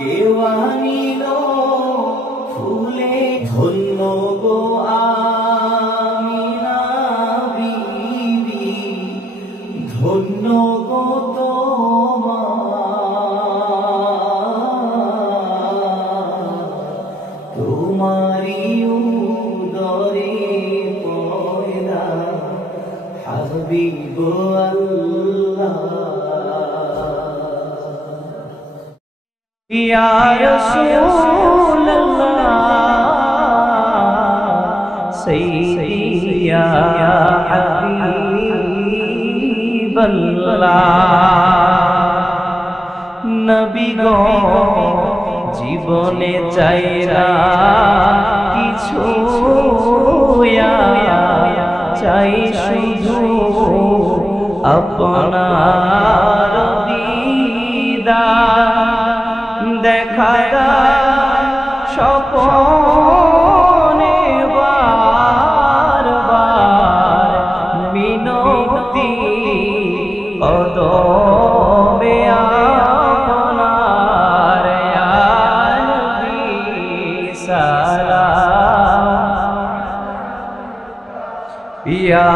কেউ আনিল ফুলে ধন্য গো আমিনা বিবি, ধন্য গো তোমারি উদরে পয়দা হাবিব আল্লাহ। ইয়া রাসূলুল্লাহ সাইয়্যিদি ইয়া হাবিবাল্লাহ, নবী গো জীবনে চাই না কিছু, চাই শুধু আপনার দিদার, দেখা স্বপনে বারবার মিনতি কদমে আপনার, ইয়া নবী সালাম, ইয়া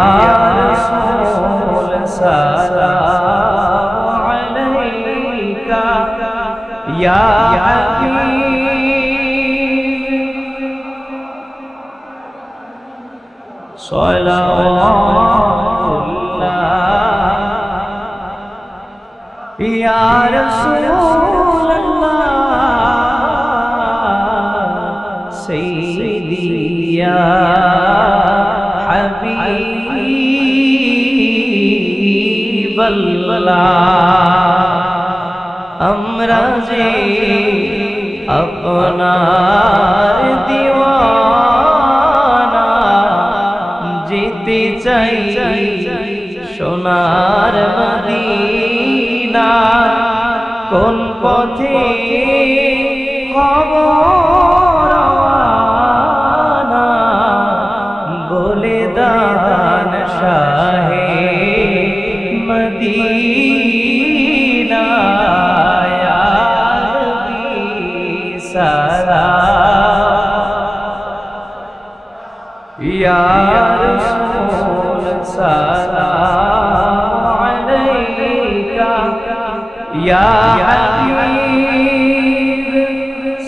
রাসূল সালাম আলাইকা, ইয়া হাবিব সালাওয়াতুল্লাহ, ইয়া রাসূলুল্লাহ সাইয়্যিদি ইয়া হাবিবাল্লাহ, আমরা যে আপনার দিওয়ানা, যেতে চাই সোনার মদিনা, কোন পথে হব রওয়ানা, বলে দান শাহে মদিনা, ইয়া নবী সালাম, ইয়া রাসূল সালাম আলাইকা, ইয়া হাবিব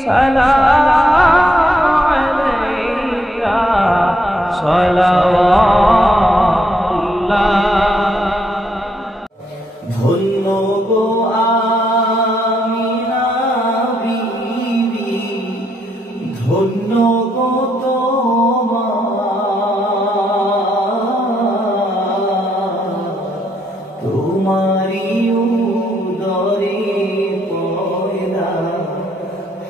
সালাম আলাইকা সালাওয়াতুল্লাহ। ধন্য গো আমিনা বিবি, ধন্য গো তোমারি উদরে পয়দা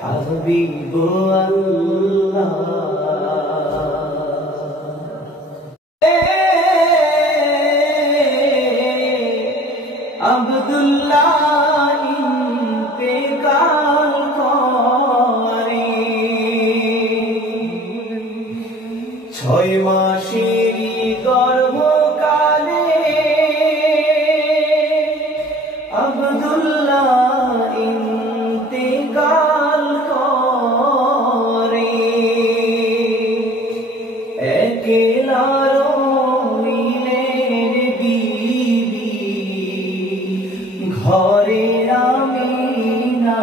হাবিব আল্লাহ। আব্দুল্লাহ ইন্তেকাল করে 6 মাসেরই গর্ভকালে, আব্দুল্লাহ ইন্তেকাল করে, একলা রইলেন বিবি ঘরে আমিনা,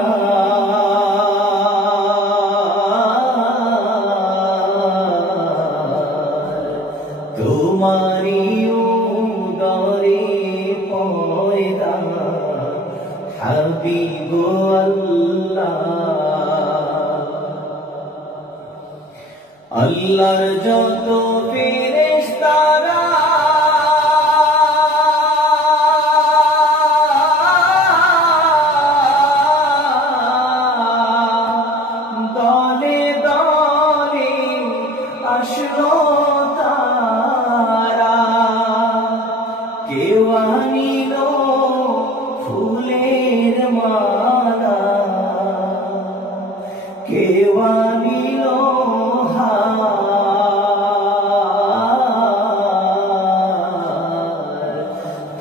তোমারি উদরে পয়দা হাবিব আল্লাহ। আল্লাহর যত ফেরেশতারা দলে দলে আসলো তারা, কেউ আনিল ফুলের মালা, কেউ আনিল হার,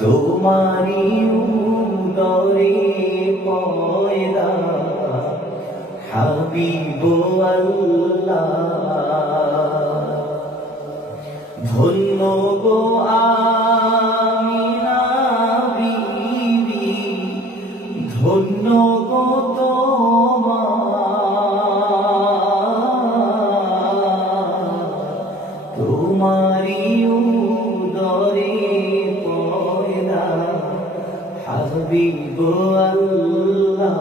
তোমারি উদরে পয়দা হাবিব আল্লাহ। ধন্য গো আমিনা বিবি, ধন্য গো তোমারি উদরে পয়দা হাবিব আল্লাহ।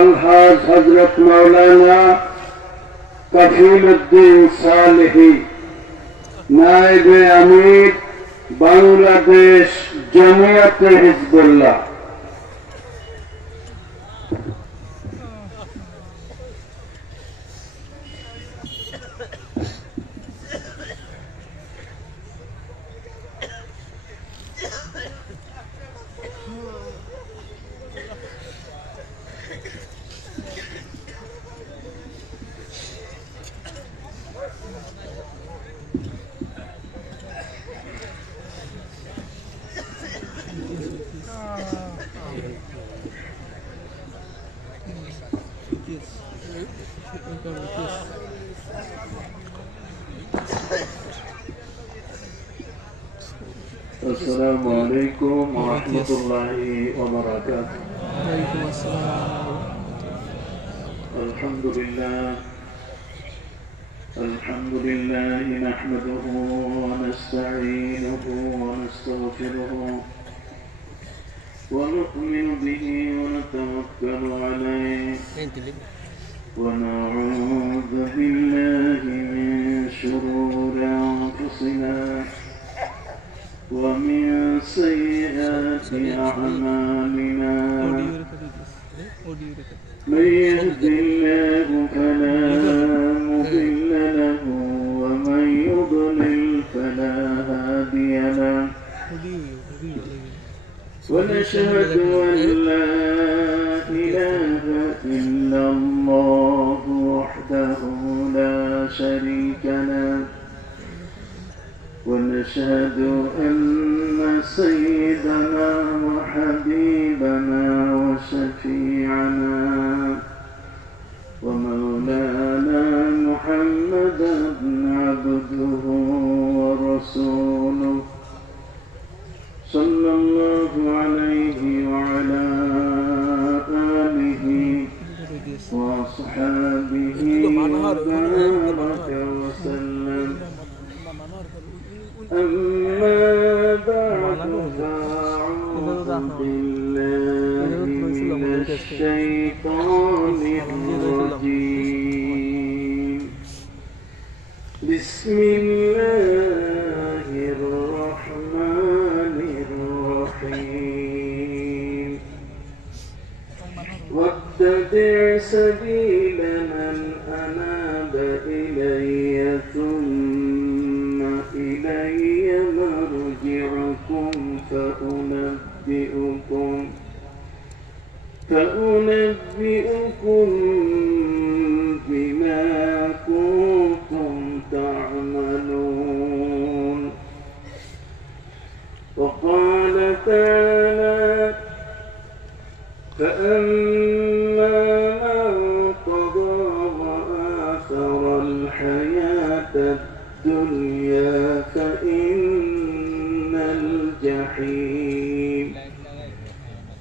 अलहाज हजरत मौलाना कफीलुद्दीन सालेही, नायब अमीर बांग्लादेश जमीयत हिजबुल्लाह। अस्सलामु अलैकुम व रहमतुल्लाहि व बरकातुहू। वालेकुम अस्सलाम। अल्हम्दुलिल्लाह नहमदुहु व नस्तईनुहु व नस्तगफिरुहु व नु'मिनु बिही व नतवक्कलु अलैहि व नऊज़ु बिल्लाहि मिन शुरूरि अनफुसिना ومن سيئات أعمالنا من يهد الله فلا مضل له ومن يضلل فلا هادي له ونشهد أن لا إله إلا الله وحده لا شريك له ونشهد أن سيدنا وحبيبنا وشفيعنا ومولانا محمدا عبده ورسوله صلى الله عليه وعلى آله وأصحابه وبارك وسلم. أما بعد فأعوذ بالله من الشيطان الرجيم. بسم الله الرحمن الرحيم. واتبع سبيل من أناب إلي ثم إلي مرجعكم فأنبئكم بما كنتم تعملون. وقال تعالى: فأما من طغى وآثر الحياة الدنيا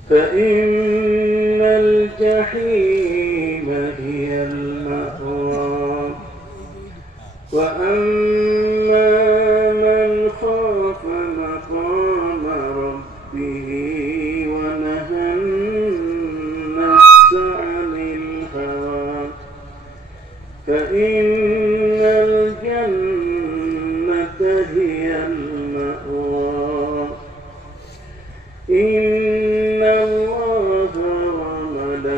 فإن الجحيم هي المأوى. وأما من خاف مقام ربه ونهى النفس عن الهوى فإن الجنة هي المأوى. إن الله وملائكته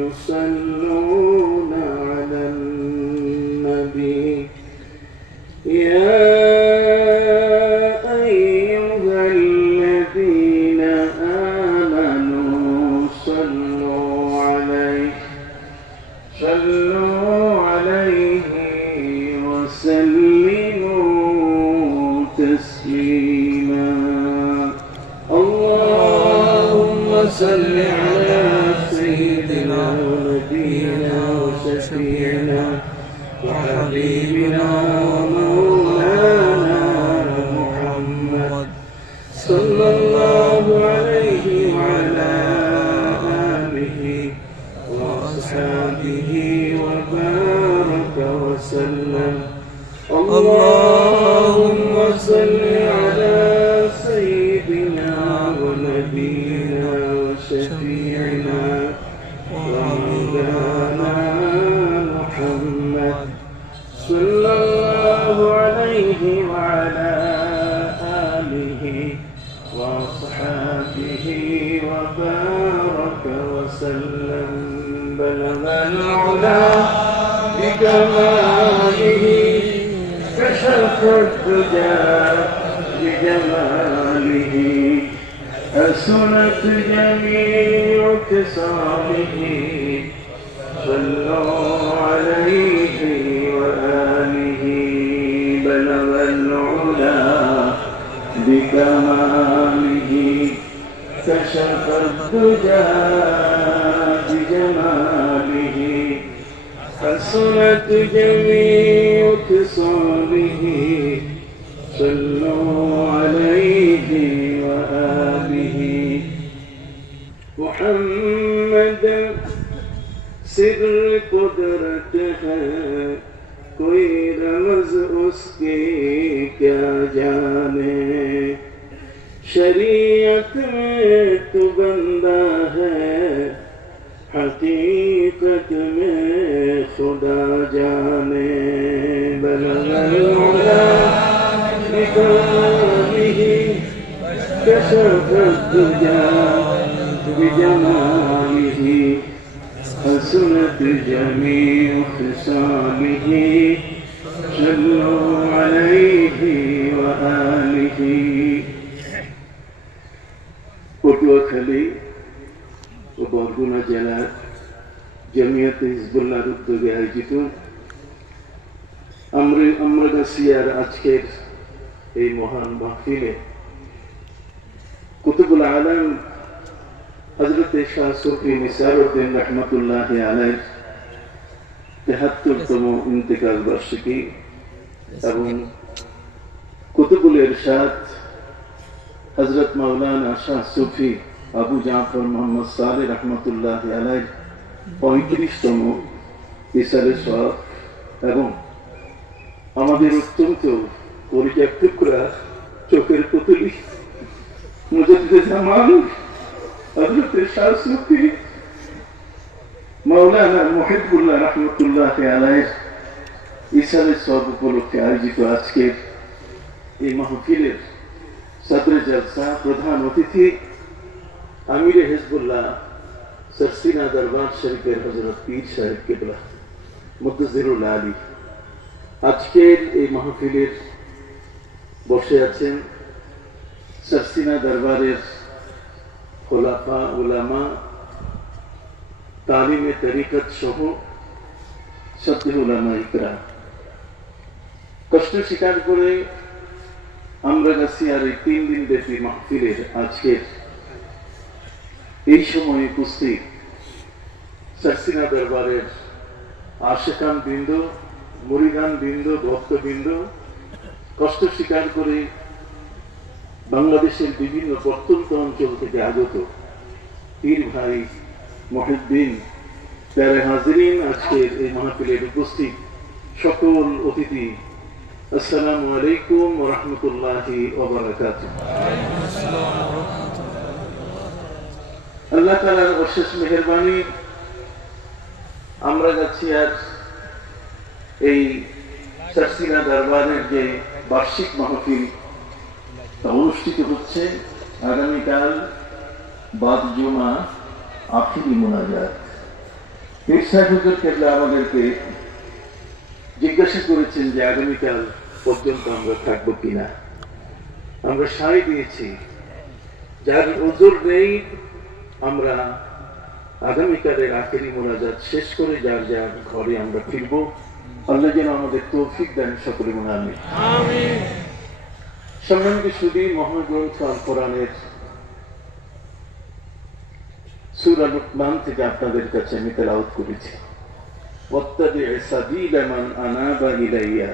يصلون على صل على سيدنا ونبينا وشفيعنا وحبيبنا ومولانا محمد صلى الله عليه وعلى آله وأصحابه وبارك وسلم. اللهم صل على سيدنا ونبينا وشفيعنا ومولانا محمد صلى الله عليه وعلى آله وأصحابه وبارك وسلم. بلغ العلا بكماله كشف الدجى بجماله حسنت جميع خصاله. صلوا عليه وآله. بلغ العلا بكماله كشف الدجى بجماله حسنت جميع خصاله. صلوا عليه وآله. محمد سر قدرت ہے کوئی رمز اس کی کیا جانے. شریعت میں تو بندہ ہے حقیقت میں خدا جانے. بلغ العلا بکمالہ کشف الدجى بجمالہ حسنت جميع خصاله. صلوا عليه وآله. পটুয়াখালী ও বরগুনা জেলার জমিয়তে হিজবুল্লাহর উদ্যোগে আয়োজিত আমরাগাছিয়ার আজকের এই মহান মাহফিলে কুতুবুল আলম হযরত শাহ সুফি নিসারউদ্দিন রহমতুল্লাহ আলাইহ ৭৩তম ইন্তেকাল বার্ষিকী এবং কুতুবুল ইরশাদ হযরত মাওলানা শাহ সুফি আবু জাফর মোহাম্মদ সালেহ রহমতুল্লাহ আলাইহ ৩৫তম ইসারে সওয়াব এবং আমাদের অত্যন্ত পরিচয় টুকরা চোখের পুতুলি মুজাদ্দিদে জামান হযরত শাহ সুফি মাওলানা মুহিবুল্লাহ রহমতুল্লাহ আলাইহ ইসারে সওয়াব উপলক্ষে আয়োজিত আজকের এই মাহফিলের সদরে জলসা প্রধান অতিথি আমিরে হিজবুল্লাহ সরসিনা দরবার শরীফের হযরত পীর সাহেব কিবলা মুদ্দাজিরুল আলী আজকের এই মাহফিলের বসে আছেন সরসিনা দরবারের খোলাফা উলামা তালিমে তরিকত সহ সত্য উলামা ইকরাম। কষ্ট স্বীকার করে আমরাগাছিয়ার এই 3 দিন ব্যাপী মাহফিলের আজকের এই সময় উপস্থিত সরসিনা দরবারের আশিকান বৃন্দ, মুরিদান বৃন্দ, ভক্তবৃন্দ, কষ্ট স্বীকার করে বাংলাদেশের বিভিন্ন প্রত্যন্ত অঞ্চল থেকে আগত পীর ভাই মুহিদ্দিন প্যারে হাজিরিন, আজকের এই মাহফিলের উপস্থিত সকল অতিথি, আসসালামু আলাইকুম ওয়া রাহমাতুল্লাহি ওয়া বারাকাতুহু। আল্লাহ তাআলার অশেষ মেহেরবানি, আমরাগাছিয়ার এই সরসিনা দরবারের যে বার্ষিক মাহফিল অনুষ্ঠিত হচ্ছে আগামীকাল বাদ জুমা আখিরি মুনাজাত। পীর সাহেব হুজুর কেবলা আমাদেরকে জিজ্ঞাসা করেছেন যে আগামীকাল পর্যন্ত আমরা থাকবো কিনা। আমরা সায় দিয়েছি, যার উযর নেই আমরা আগামীকালের আখেরি মুনাজাত শেষ করে যার যার ঘরে আমরা ফিরব। আল্লাহ যেন আমাদের তৌফিক দেন, সকলে বলুন আমিন। সম্মানিত সুধী, মহাগ্রন্থ আল কোরআনের সূরা লুকমান থেকে আপনাদের কাছে আমি তেলাওয়াত করেছি। ওয়াত্তাবি' সাবিলা মান আনাবা ইলাইয়া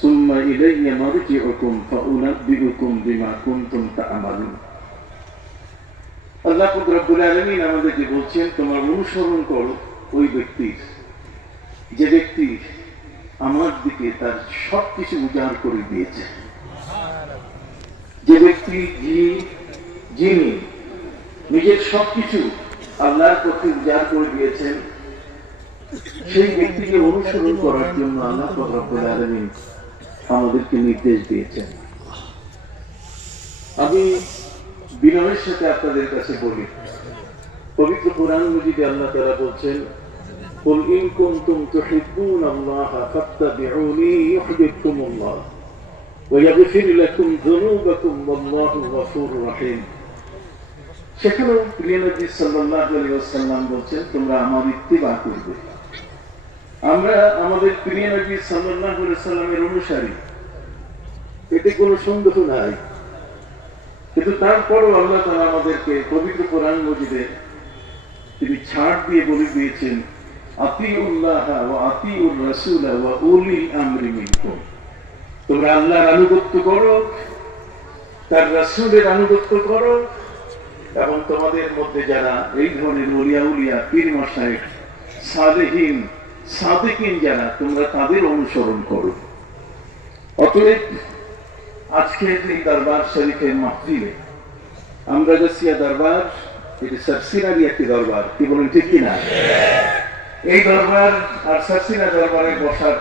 সুম্মা ইলাইয়া মারজি'ুকুম ফাউনাব্বিউকুম বিমা কুনতুম তা'মালুন। আল্লাহ রাব্বুল আলামিন আমাদেরকে বলছেন, তোমরা অনুসরণ করো ওই ব্যক্তির, যে ব্যক্তি আমার দিকে তার সবকিছু উজাড় করে দিয়েছে, যে ব্যক্তি যিনি নিজের সবকিছু আল্লাহর পক্ষে উজাড় করে দিয়েছেন, সেই ব্যক্তিকে অনুসরণ করার জন্য আল্লাহ রাব্বুল আলামিন আমাদেরকে নির্দেশ দিয়েছেন। আমি বিনয়ের সাথে আপনাদের কাছে বলি, পবিত্র কোরআন মাজিদে আল্লাহ তাআলা বলছেন, কুল ইন কুনতুম তুহিব্বুনাল্লাহা ফাত্তাবিউনি ইউহিব্বুকুমুল্লাহ ওয়া ইয়াগফির লাকুম যুনুবাকুম ওয়াল্লাহু গফুরুর রহিম। সেখানেও প্রিয় নবী সাল্লাল্লাহু আলাইহি ওয়াসাল্লাম বলছেন, তোমরা আমার ইত্তিবা করবে। আমরা আমাদের প্রিয় নবী সাল্লাল্লাহু আলাইহি ওয়াসাল্লামের অনুসারী, এতে কোনো সন্দেহ নাই। কিন্তু তারপরও আল্লাহ তাআলা আমাদেরকে পবিত্র কোরআন মাজিদে তিনি ছাড় দিয়ে বলে দিয়েছেন, আতিউল্লাহ ওয়া আতিউর রাসূল ওয়া উলিল আমরি মিনকুম। তোমরা আল্লাহর আনুগত্য করো, তার রাসূলের আনুগত্য করো, এবং তোমাদের মধ্যে যারা এই ধরনের ওলিয়া উলিয়া পীর মাশায়েখ সালেহীন সাদিকিন যারা, তোমরা তাদের অনুসরণ করো। অতএব আজকে এই দরবার শরীফের মাহফিলে আমরা গাছিয়া দরবার, এটি সারসিনারই একটি দরবার, কি বলেন ঠিক কিনা? এই দরবার আর সারসিনা দরবারে বসার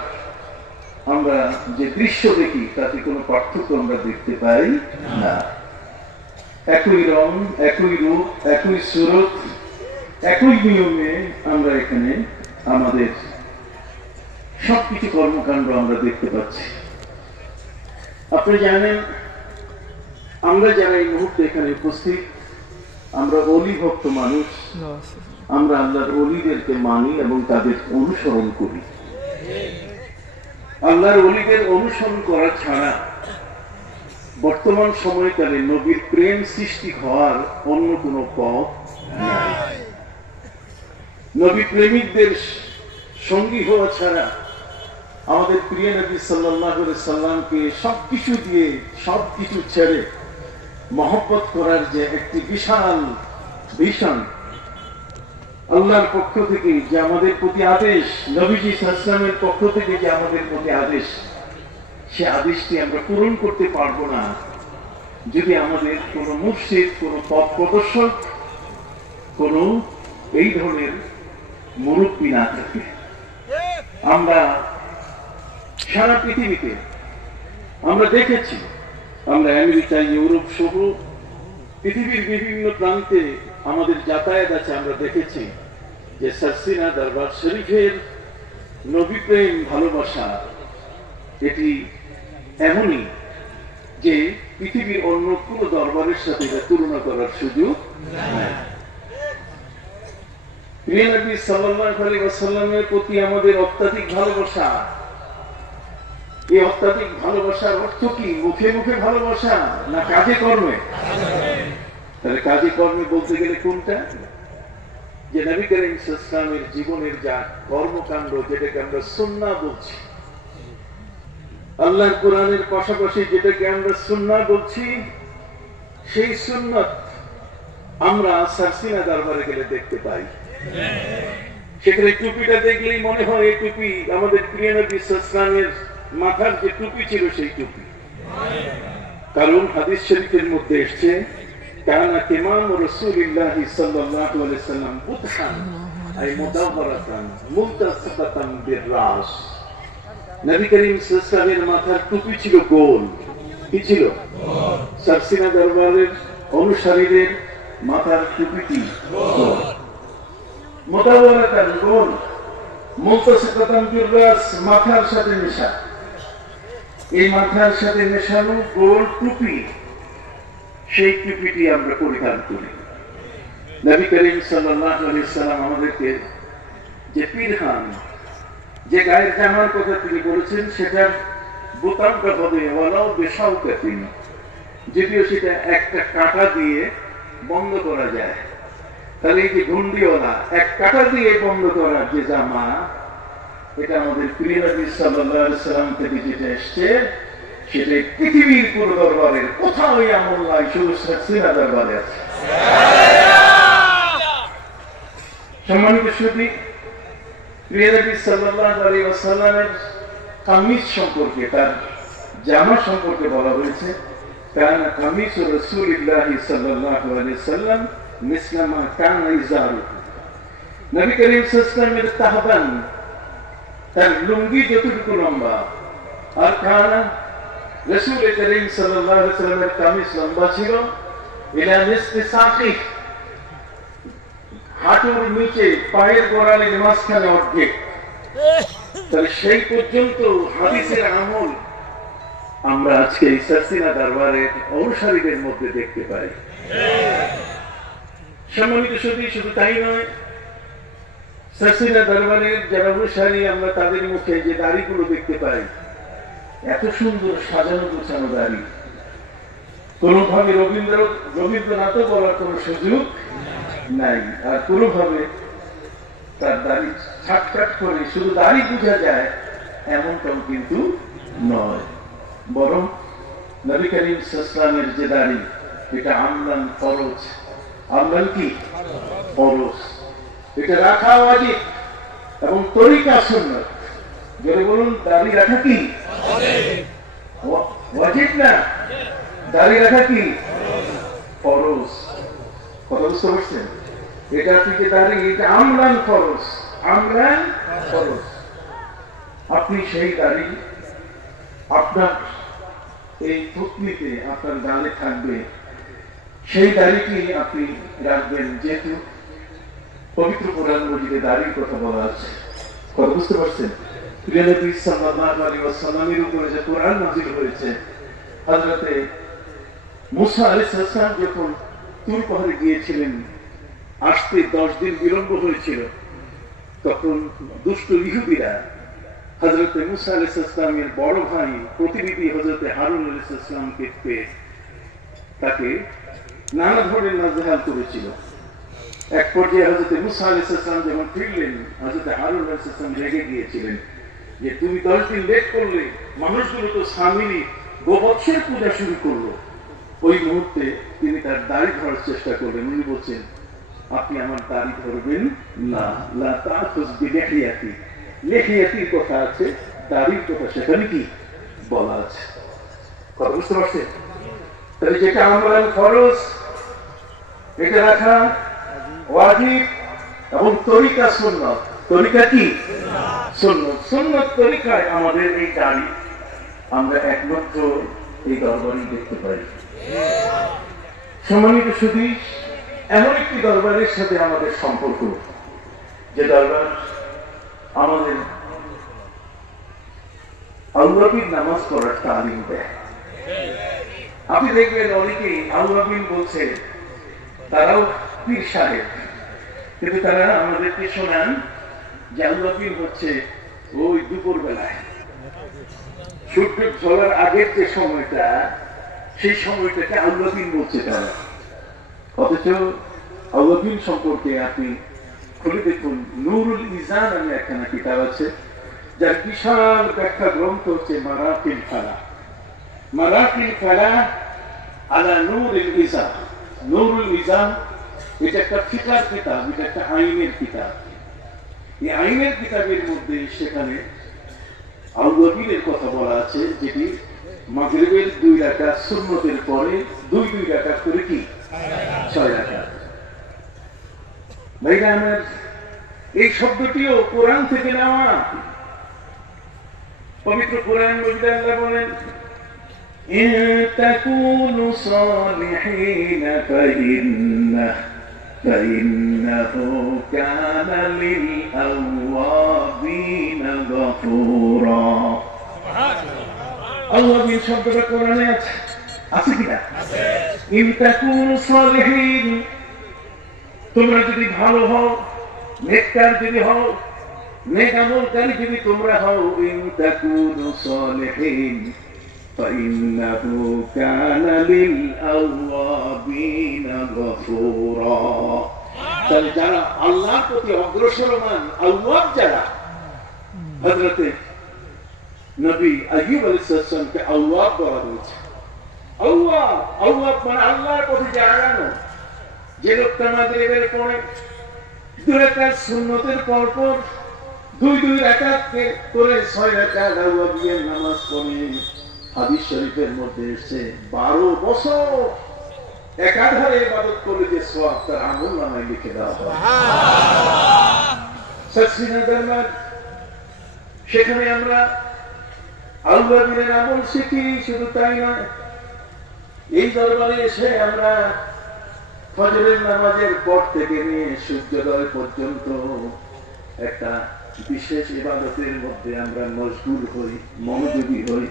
আমরা যে দৃশ্য দেখি তাতে কোনো পার্থক্য আমরা দেখতে পাই না। একই রং, একই রূপ, একই সুরত, একই নিয়মে আমরা এখানে আমাদের সবকিছু কর্মকাণ্ড আমরা দেখতে পাচ্ছি। আপনি জানেন, আমরা যারা এই মুহূর্তে এখানে উপস্থিত, আমরা অলি ভক্ত মানুষ, আমরা আল্লাহর অলিদেরকে মানি এবং তাদের অনুসরণ করি। আল্লাহর অলিদের অনুসরণ করা ছাড়া বর্তমান সময়কালে নবীর প্রেম সৃষ্টি হওয়ার অন্য কোনো পথ নাই। নবী প্রেমিকদের সঙ্গী হওয়া ছাড়া আমাদের প্রিয় নবী সাল্লাল্লাহু আলাইহি সাল্লামকে সবকিছু দিয়ে সবকিছু ছেড়ে মহব্বত করার যে একটি বিশাল ভিশন আল্লাহর পক্ষ থেকে যে আমাদের প্রতি আদেশ, নবীজি সাল্লাল্লাহু আলাইহি ওয়াসাল্লামের পক্ষ থেকে যে আমাদের প্রতি আদেশ, সে আদেশটি আমরা পূরণ করতে পারবো না যদি আমাদের কোন মুর্শিদ, কোন পথ প্রদর্শক, কোন এই ধরনের মুরব্বী না থাকে। আমরা সারা পৃথিবীতে আমরা দেখেছি, আমরা আমেরিকা, ইউরোপ সহ পৃথিবীর বিভিন্ন প্রান্তে আমাদের যাতায়াত আছে, আমরা দেখেছি যে সারসিনা দরবার শরীফের নবী প্রেম ভালোবাসা এটি এমনই যে পৃথিবীর অন্য কোন দরবারের সাথে তুলনা করার সুযোগ নাই। প্রিয় নবী সাল্লাল্লাহু আলাইহি ওয়াসাল্লামের প্রতি আমাদের অত্যাধিক ভালোবাসা, এই অত্যাধিক ভালোবাসার অর্থ কি? মুখে মুখে ভালোবাসা না কাজে কর্মে? তাহলে কাজে কর্মে বলতে গেলে কোনটা? যে নবী করিম সাল্লাল্লাহু আলাইহি ওয়াসাল্লামের জীবনের যা কর্মকাণ্ড, যেটাকে আমরা সুন্নাহ বলছি, আল্লাহর কোরআনের পাশাপাশি যেটাকে আমরা সুন্নাহ বলছি, সেই সুন্নাত আমরা সারসিনা দরবারে গেলে দেখতে পাই। সেখানে টুপিটা দেখলেই মনে হয় এই টুপি আমাদের প্রিয় নবী সাল্লাল্লাহু আলাইহি ওয়াসাল্লামের মাথার যে টুপি ছিল সেই টুপি। কারণ হাদিস শরীফের মধ্যে এসেছে, কানা ইমাম রাসূলুল্লাহ সাল্লাল্লাহু আলাইহি ওয়াসাল্লাম বুতহান আই মুদাওয়ারাতান মুলতাসাকাতান বিরাস। নবী করিম সাল্লাল্লাহু আলাইহি ওয়াসাল্লামের মাথার টুপি ছিল গোল। কি ছিল? সারসিনা দরবারের অনুসারীদের মাথার টুপিটি গোল, মুদাওয়ারাতান গোল, মুলতাসাকাতান বিরাস মাথার সাথে মেশা। এই মাথার সাথে মেশানো গোল টুপি, সেই টুপিটি আমরা পরিধান করি। নবী করিম সাল্লাল্লাহু আলাইহি ওয়াসাল্লাম আমাদেরকে যে পিরহান, যে গায়ের জামার কথা তিনি বলেছেন, সেটার বোতামটা হবে ওয়ালাউ বিশাউকাতিন, যদিও সেটা একটা কাঁটা দিয়ে বন্ধ করা যায়, তাহলে এই যে ঘুন্ডিওয়ালা এক কাটা দিয়ে বন্ধ করার যে জামা, এটা আমাদের প্রিয় নবী সাল্লাল্লাহু আলাইহি সাল্লাম থেকে যেটা এসছে, সেটা পৃথিবীর পুরো দরবারের কোথাও আমল নাই, শুধু সাকসিনা দরবারে আছে। সম্মানিত সুধী, প্রিয় নবী সাল্লাল্লাহু আলাইহি ওয়াসাল্লামের কামিজ সম্পর্কে, তার জামা সম্পর্কে বলা হয়েছে, কানা কামিজু রাসূলিল্লাহি সাল্লাল্লাহু আলাইহি ওয়াসাল্লাম মিসলা মা কানা ইজারু। নবী করিম সাল্লাল্লাহু আলাইহি ওয়াসাল্লামের তাহবান, তার লুঙ্গি যতটুকু লম্বা, আর কানা রাসূল করিম সাল্লাল্লাহু আলাইহি ওয়াসাল্লামের কামিজ লম্বা ছিল ইলা নিসফি সাকিহ, হাঁটুর নিচে পায়ের গোড়ালির মাঝখানে অর্ধেক। তাহলে সেই পর্যন্ত হাদিসের আমল আমরা আজকে এই সাসিনা দরবারের অনুসারীদের মধ্যে দেখতে পাই। সম্মানিত সুধী, শুধু তাই নয়, সাসিনা দরবারের যারা অনুসারী, আমরা তাদের মুখে যে দাড়িগুলো দেখতে পাই, এত সুন্দর সাজানো গোছানো দাড়ি, কোনোভাবে রবীন্দ্রনাথও বলার কোন সুযোগ নাই, আর কোনোভাবে তার দাড়ি ছাটকাট করে শুধু দাড়ি বোঝা যায় এমনটাও কিন্তু নয়, বরং নবী করিম সাল্লাল্লাহু আলাইহি ওয়াসাল্লামের যে দাড়ি, এটা আমলান ফরজ। আমলান কি? ফরজ। এটা রাখা ওয়াজিব এবং তরিকা সুন্নাত। যারা বলুন দাড়ি রাখা কি ওয়াজিব না, দাড়ি রাখা কি ফরজ। কথা বুঝতে পারছেন? এটা থেকে দাড়ি, এটা আমলান ফরজ, আমলান ফরজ। আপনি সেই দাড়ি আপনার এই থুতনিতে, আপনার গালে থাকবে, সেই দাড়িটি আপনি রাখবেন, যেহেতু পবিত্র কোরআন মজিদে দাড়ির কথা বলা আছে। কথা বুঝতে পারছেন? প্রিয় নবী সাল্লাল্লাহু আলাইহি ওয়াসাল্লামের উপরে যে কোরআন নাযিল হয়েছে, হযরতে মুসা আলাইহিস সালাম যখন তুর পাহাড়ে গিয়েছিলেন, আসতে 10 দিন বিলম্ব হয়েছিল, তখন দুষ্ট ইহুদিরা হযরতে মুসা আলাইহিস সালামের বড় ভাই প্রতিনিধি হযরতে হারুন আলাইহিস সালামকে পেয়ে তাকে নানা ধরনের নাজেহাল করেছিল। এক পর্যায়ে হযরতে মুসা আলাইহিস সালাম যখন ফিরলেন, হযরতে হারুন আলাইহিস সালাম রেগে গিয়েছিলেন যে তুমি 10 দিন লেট করলে, মানুষগুলো তো সামিলি গোবৎসের পূজা শুরু করলো। ওই মুহূর্তে তিনি তার দাড়ি ধরার চেষ্টা করলেন। উনি বলছেন, আপনি আমার দাড়ি ধরবেন না, লা তাখুজ বিলিহিয়াতি। লিহিয়াতির কথা আছে, দাড়ির কথা সেখানে কি বলা আছে। কথা বুঝতে পারছেন? তাহলে যেটা আমলান ফরজ, এটা রাখা ওয়াজিব, এবং তরিকা সুন্নাত। তরিকা কি? সুন্নাত। সুন্নাত তরিকায় আমাদের এই দাড়ি আমরা একমাত্র এই দরবারেই দেখতে পাই। সম্মানিত সুধী, এমন একটি দরবারের সাথে আমাদের সম্পর্ক, যে দরবার আমাদের আল্লাহর নামাজ পড়ার তালিম দেয়। আপনি দেখবেন অনেকেই আল্লাহবিন বলছে, তারাও পীর সাহেব, কিন্তু তারা আমাদেরকে শোনান যে আল্লাহবিন হচ্ছে ওই দুপুর বেলায় সূর্য ঝরার আগের যে সময়টা, সেই সময়টাকে আল্লাহবিন বলছে তারা। অথচ আল্লাহবিন সম্পর্কে আপনি খুলে দেখুন, নুরুল ইজান নামে একখানা কিতাব আছে, যার বিশাল ব্যাখ্যা গ্রন্থ হচ্ছে মারাকিল ফালাহ। মারাকিল ফালাহ আলা নুরুল ইজান। নুরুল ইজান এটা একটা ফিকার কিতাব, এটা একটা আইনের কিতাব। এই আইনের কিতাবের মধ্যে সেখানে আউয়াবিনের কথা বলা আছে, যেটি মাগরিবের 2 রাকাত, সুন্নতের পরে 2 রাকাত করে কি 6 রাকাত। ভাইরা আমার, এই শব্দটিও কোরআন থেকে নেওয়া। পবিত্র কোরআন মজিদে আল্লাহ বলেন, ইন তাকুনু সালিহিন ফাইন্নাহু কানা লিল আওয়াবিন গফুরা। আওয়াবিন শব্দটা কোরআনে আছে কিনা? ইন তাকুনু সালিহিন, তোমরা যদি ভালো হও, নেককার যদি হও, নেক আমলকারী যদি তোমরা হও, ইন তাকুনু সালিহিন ফাইন্নাহু কানা লিল আওয়াবিন গফুরা। তাহলে যারা আল্লাহর প্রতি অগ্রসরমান আল্লাহ যারা হযরতে নবী আইয়ুব আলাইহিস সালামকে আল্লাহ বলা হয়েছে। আল্লাহ আল্লাহ মানে আল্লাহর পথে যে আগানো, যে লোকটা মাগরিবের পরে 2 রাকাত সুন্নতের পর পর 2 রাকাত করে 6 রাকাত আল্লাহর নামাজ পড়ে, হাদিস শরীফের মধ্যে এসেছে 12 বছর একাধারে ইবাদত করলে যে সওয়াব তার আমলনামায় লিখে দেওয়া হয়। সুবহানাল্লাহ। সেখানে আমরা আল্লাহর আমল শিখি, শুধু তাই নয়, এই দরবারে এসে আমরা ফজরের নামাজের পর থেকে নিয়ে সূর্যোদয় পর্যন্ত একটা বিশেষ ইবাদতের মধ্যে আমরা মশগুল হই, মনোযোগী হই।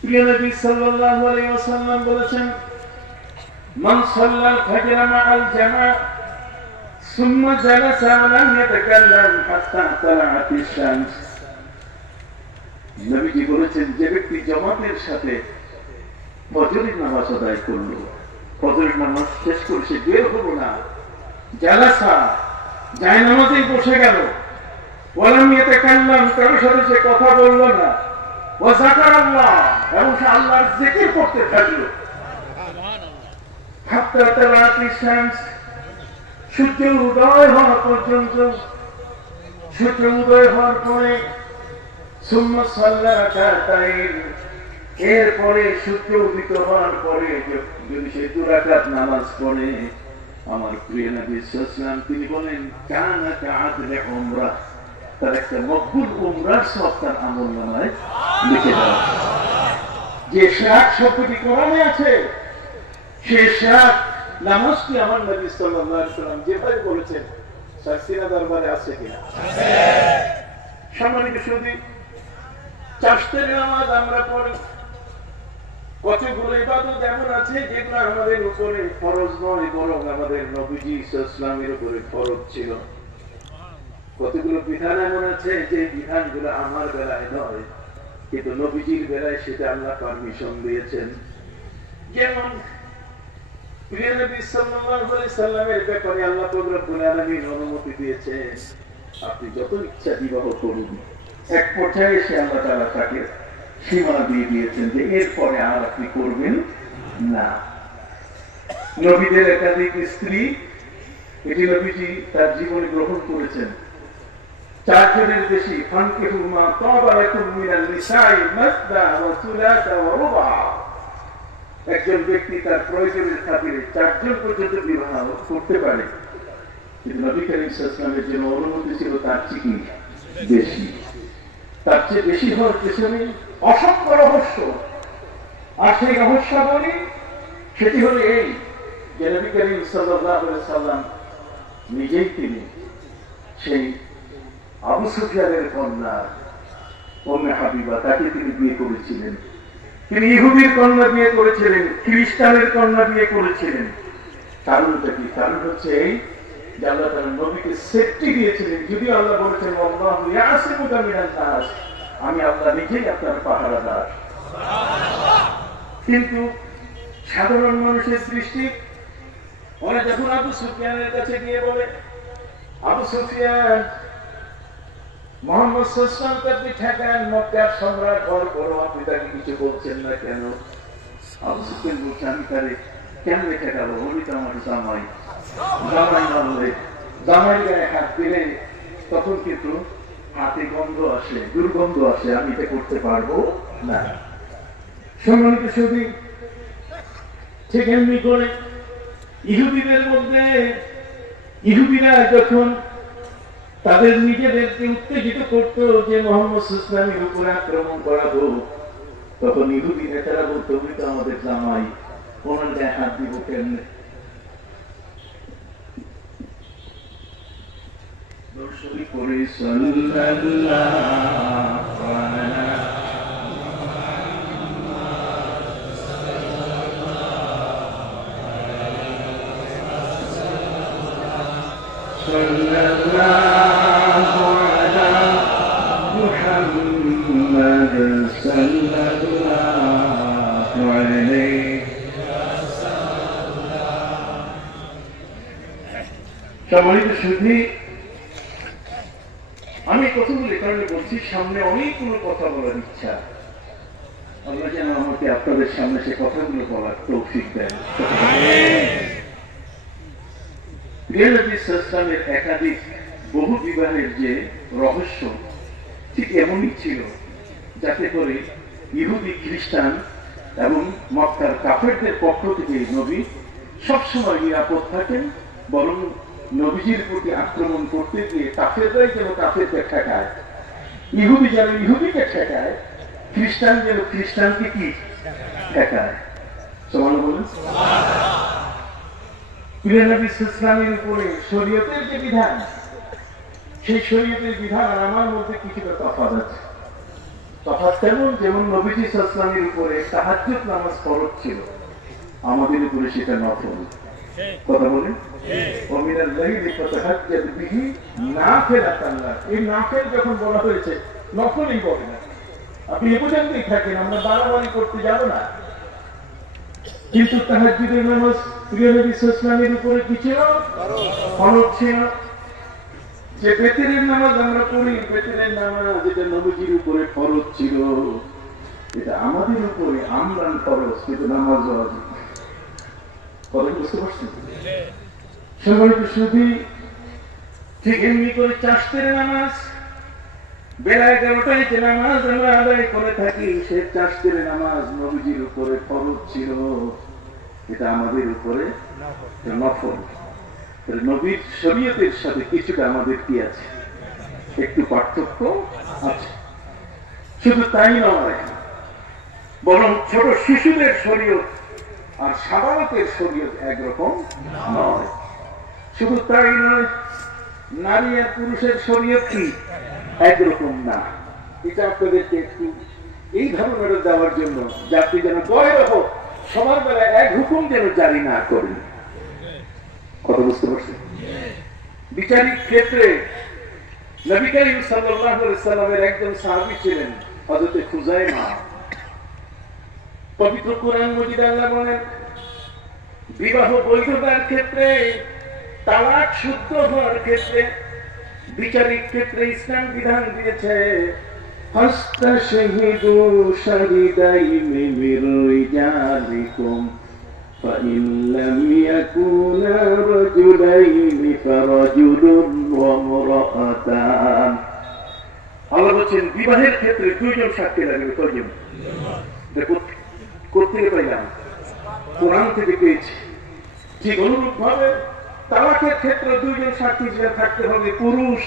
প্রিয় নবী সাল্লাল্লাহু আলাইহি ওয়াসাল্লাম বলেছেন, মান সাল্লাল ফজর মাআল জামা সুম্মা জালাসা ওয়া লাম ইয়াতাকাল্লাম হাত্তা তালাআতিশ শামস। নবীজি বলেছেন, যে ব্যক্তি জামাতের সাথে ফজরের নামাজ আদায় করলো, ফজরের নামাজ শেষ করে সে বের হলো না, জালাসা যায় নামাজেই বসে গেল, ওয়া লাম ইয়াতাকাল্লাম কারোর সাথে সে কথা বলল না, ওয়া যাকারাল্লাহ এবং সে আল্লাহর জিকির করতে থাকলো, হাত্তা তালাআতিশ শামস সূর্য উদয় হওয়া পর্যন্ত, সূর্য উদয় হওয়ার পরে সুম্মা সাল্লা রাকাতাইন, এরপরে সূর্য উদিত হওয়ার পরে যদি সে 2 রাকাত নামাজ পড়ে, আমার প্রিয় নবী সাল্লাল্লাহু আলাইহি ওয়াসাল্লাম তিনি বলেন, কানা কাআদলি উমরা, তার একটা মকবুল উমরার সওয়াব তার আমলনামায় লিখে দেওয়া। যে শাক শব্দটি কোরআনে আছে, সে শাক নামাজটি আমার নবী সাল্লাল্লাহু আলাইহি ওয়াসাল্লাম যেভাবে বলেছেন সাসিনা দরবারে আছে কিনা? সম্মানিত সুধী, চাষের নামাজ আমরা পড়ি, কতগুলো ইবাদত এমন আছে যেগুলো আমাদের উপরে ফরজ নয়, বরং আমাদের নবীজি সাল্লাল্লাহু আলাইহি ওয়াসাল্লামের উপরে ফরজ ছিল। কতগুলো বিধান এমন আছে যে বিধানগুলো আমার বেলায় নয়, কিন্তু নবীজির বেলায় সেটা আল্লাহ পারমিশন দিয়েছেন। যেমন প্রিয় নবী সাল্লাল্লাহু আলাইহি ওয়াসাল্লামের ব্যাপারে আল্লাহ রব্বুল আলামিন অনুমতি দিয়েছেন, আপনি যত ইচ্ছা বিবাহ করুন। এক পর্যায়ে এসে আল্লাহ তাআলা তাকে সীমা দিয়ে দিয়েছেন যে এরপরে আর আপনি করবেন না। নবীদের একাধিক স্ত্রী, এটি নবীজি তার জীবনে গ্রহণ করেছেন। 4 জনের বেশি, ফানকিহু মা তাবা লাকুম মিনাল নিসাই মাসনা ওয়া সুলাসা ওয়া রুবা। একজন ব্যক্তি তার প্রয়োজনের খাতিরে 4 জন পর্যন্ত বিবাহ করতে পারে, কিন্তু নবী করিম সাল্লাল্লাহু আলাইহি ওয়াসাল্লামের জন্য অনুমতি ছিল তার চেয়ে বেশি। তার চেয়ে বেশি হওয়ার পেছনে অসংখ্য রহস্য, আর সেই রহস্যাবলী সেটি হলো এই যে নবী করিম সাল্লাল্লাহু আলাইহি ওয়াসাল্লাম নিজেই তিনি সেই আবু সুফিয়ানের কন্যা উম্মে হাবিবা, তাকে তিনি বিয়ে করেছিলেন। তিনি ইহুদির কন্যা বিয়ে করেছিলেন, খ্রিস্টানের কন্যা বিয়ে করেছিলেন। কারণটা কি? কারণ হচ্ছে এই যে আল্লাহ তাআলা নবীকে সেফটি দিয়েছিলেন। যদিও আল্লাহ বলেছেন, আল্লাহু ইয়াসিমুকা মিনান নাস, আমি আল্লাহ নিজেই আপনার পাহারাদার। কিন্তু সাধারণ মানুষের দৃষ্টি, ওরা যখন আবু সুফিয়ানের কাছে গিয়ে বলে, আবু সুফিয়ান মুহাম্মদ সাল্লাল্লাহু আলাইহি ওয়াসাল্লাম আপনি ঠেকান, মক্কার সম্রাট হওয়ার পরও আপনি তাকে কিছু বলছেন না কেন? আবু সুফিয়ান বলছে, আমি তারে কেন ঠেকাবো? উনি তো আমার জামাই, জামাই মানলে জামাই গায়ে হাত দিলে তখন কিন্তু হাতে গন্ধ আসে, দুর্গন্ধ আসে, আমি এটা করতে পারবো না। সম্মানিত সুধী, ঠিক এমনি করে ইহুদিদের মধ্যে ইহুদিরা যখন তাদের নিজেদেরকে উত্তেজিত করতো যে মুহাম্মদ সাল্লাল্লাহু আলাইহি ওয়াসাল্লামের উপরে আক্রমণ করাবো, তখন ইহুদি নেতারা বলতো, উনি তো আমাদের জামাই, ওনার গায়ে হাত দিব কেমনে? দর্শনী করে সাল্লাল্লাহু আলাইহি sallallahu ala Muhammad sallallahu alaihi সম্মানিত সুধী, আমি কথাগুলো কারণে বলছি, সামনে অনেকগুলো কথা বলার ইচ্ছা। আল্লাহ যেন আমাকে আপনাদের সামনে সে কথাগুলো বলার তৌফিক দেন। ইসলামের একাধিক বহু বিবাহের যে রহস্য ঠিক এমনই ছিল, যাতে করে ইহুদি, খ্রিস্টান এবং মক্কার কাফেরদের পক্ষ থেকে নবী সবসময় নিরাপদ থাকেন, বরং নবীজির প্রতি আক্রমণ করতে গিয়ে কাফেররাই যেন কাফেরকে ঠেকায়, ইহুদি যেন ইহুদিকে ঠেকায়, খ্রিস্টান যেন খ্রিস্টানকে কি ঠেকায়। সুবহানাল্লাহ বলেন। প্রিয় নবী ইসলামের উপরে শরীয়তের যে বিধান, সেই শরীয়তের বিধান আর আমার মধ্যে কিছুটা তফাৎ আছে। তফাৎ কেমন? যেমন নবীজি ইসলামের উপরে তাহাজ্জুদ নামাজ ফরজ ছিল, আমাদের উপরে সেটা নফল। কথা বলেন। ওমিনাল লাইলি ফাতাহাজ্জাদ বিহি নাফিলাতান লাক। এই নাফিল যখন বলা হয়েছে, নফলই বলে না। আপনি এ পর্যন্তই থাকেন, আমরা বাড়াবাড়ি করতে যাব না। কিন্তু তাহাজ্জুদের নামাজ প্রিয় নবী ইসলামের উপরে কি ছিল? ফরজ ছিল। যে বেতেরের নামাজ আমরা পড়ি, বেতেরের নামাজ যেটা নবীজির উপরে ফরজ ছিল, এটা আমাদের উপরে আমরান ফরজ, কিন্তু নামাজ ওয়াজিব। কথা বুঝতে পারছেন? সম্মানিত সুধী, ঠিক এমনি করে চাষতের নামাজ, বেলা 11টায় যে নামাজ আমরা আদায় করে থাকি, সে চাষতের নামাজ নবীজির উপরে ফরজ ছিল, এটা আমাদের উপরে নফল। নবীর শরীয়তের সাথে কিছুটা আমাদের কি আছে? একটু পার্থক্য আছে। শুধু তাই নয়, বরং ছোট শিশুদের শরীয়ত আর সাধারণের শরীয়ত একরকম নয়। শুধু তাই নয়, নারী আর পুরুষের শরীয়ত কি একরকম না। এটা আপনাদেরকে একটু এই ধারণাটা দেওয়ার জন্য, যাতে যেন গয়ের হোক সবার বেলায় এক হুকুম যেন জারি না করেন। কথা বুঝতে পারছেন? বিচারিক ক্ষেত্রে নবী করিম সাল্লাল্লাহু আলাইহি সাল্লামের একজন সাহাবী ছিলেন হযরত খুজাইমা। পবিত্র কোরআন মজিদ আল্লাহ বলেন, বিবাহ বৈধতার ক্ষেত্রে, তালাক শুদ্ধ হওয়ার ক্ষেত্রে, বিচারিক ক্ষেত্রে ইসলাম বিধান দিয়েছে, ফাস্তাশহিদু শাহিদাইনি মির রিজালিকুম فإن لم يكونا رجلين فرجل وامرأتان। আল্লাহ বলেন বিবাহের ক্ষেত্রে দুইজন সাক্ষী লাগবে। কয়জন? কোথেকে পাইলাম? কোরআন থেকে পেয়েছি। ঠিক অনুরূপ ভাবে তালাকের ক্ষেত্রে দুইজন সাক্ষী থাকতে হবে, পুরুষ।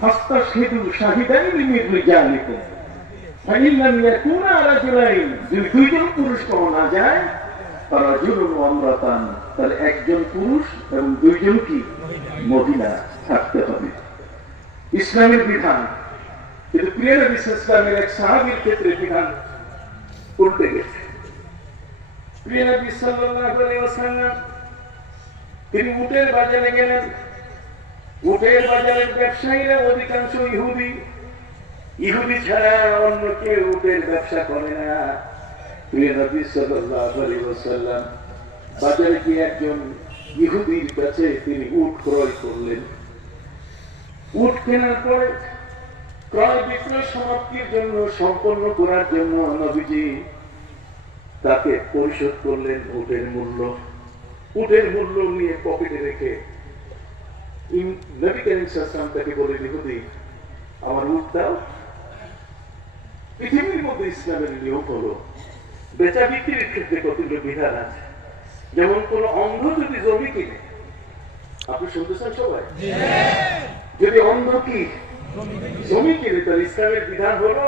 ফাস্তাশহিদু শাহিদাইনি মির রিজালিকুম ফাইন লাম ইয়াকুনা রাজুলাইন, দুইজন পুরুষ পাওয়া না যায়, তাহলে একজন পুরুষ এবং দুইজন কি মহিলা থাকতে হবে। ইসলামের বিধান। কিন্তু প্রিয় নবী ইসলামের এক সাহাবীর ক্ষেত্রে বিধান উল্টে গেছে। প্রিয় নবী সাল্লাল্লাহু আলাইহি ওয়াসাল্লাম তিনি উটের বাজারে গেলেন। উটের বাজারের ব্যবসায়ীরা অধিকাংশ ইহুদি। ইহুদি ছাড়া অন্য কেউ উটের ব্যবসা করে না। প্রিয় নবী সাল্লাল্লাহু আলাইহি ওয়াসাল্লাম বাজারে গিয়ে একজন ইহুদির কাছে তিনি উট ক্রয় করলেন। উট কেনার পরে ক্রয় বিক্রয় সমাপ্তির জন্য, সম্পন্ন করার জন্য নবীজি তাকে পরিশোধ করলেন উটের মূল্য। উটের মূল্য নিয়ে পকেটে রেখে নবী করিম সাল্লাল্লাহু আলাইহি ওয়াসাল্লাম তাকে বলে, ইহুদি আমার উট দাও। পৃথিবীর মধ্যে ইসলামের নিয়ম হলো বেচা বিক্রির ক্ষেত্রে কতগুলো বিধান আছে। যেমন কোন অন্ধ যদি জমি কিনে, আপনি শুনতেছেন সবাই, যদি অন্ধ কি জমি কিনে, তাহলে ইসলামের বিধান হলো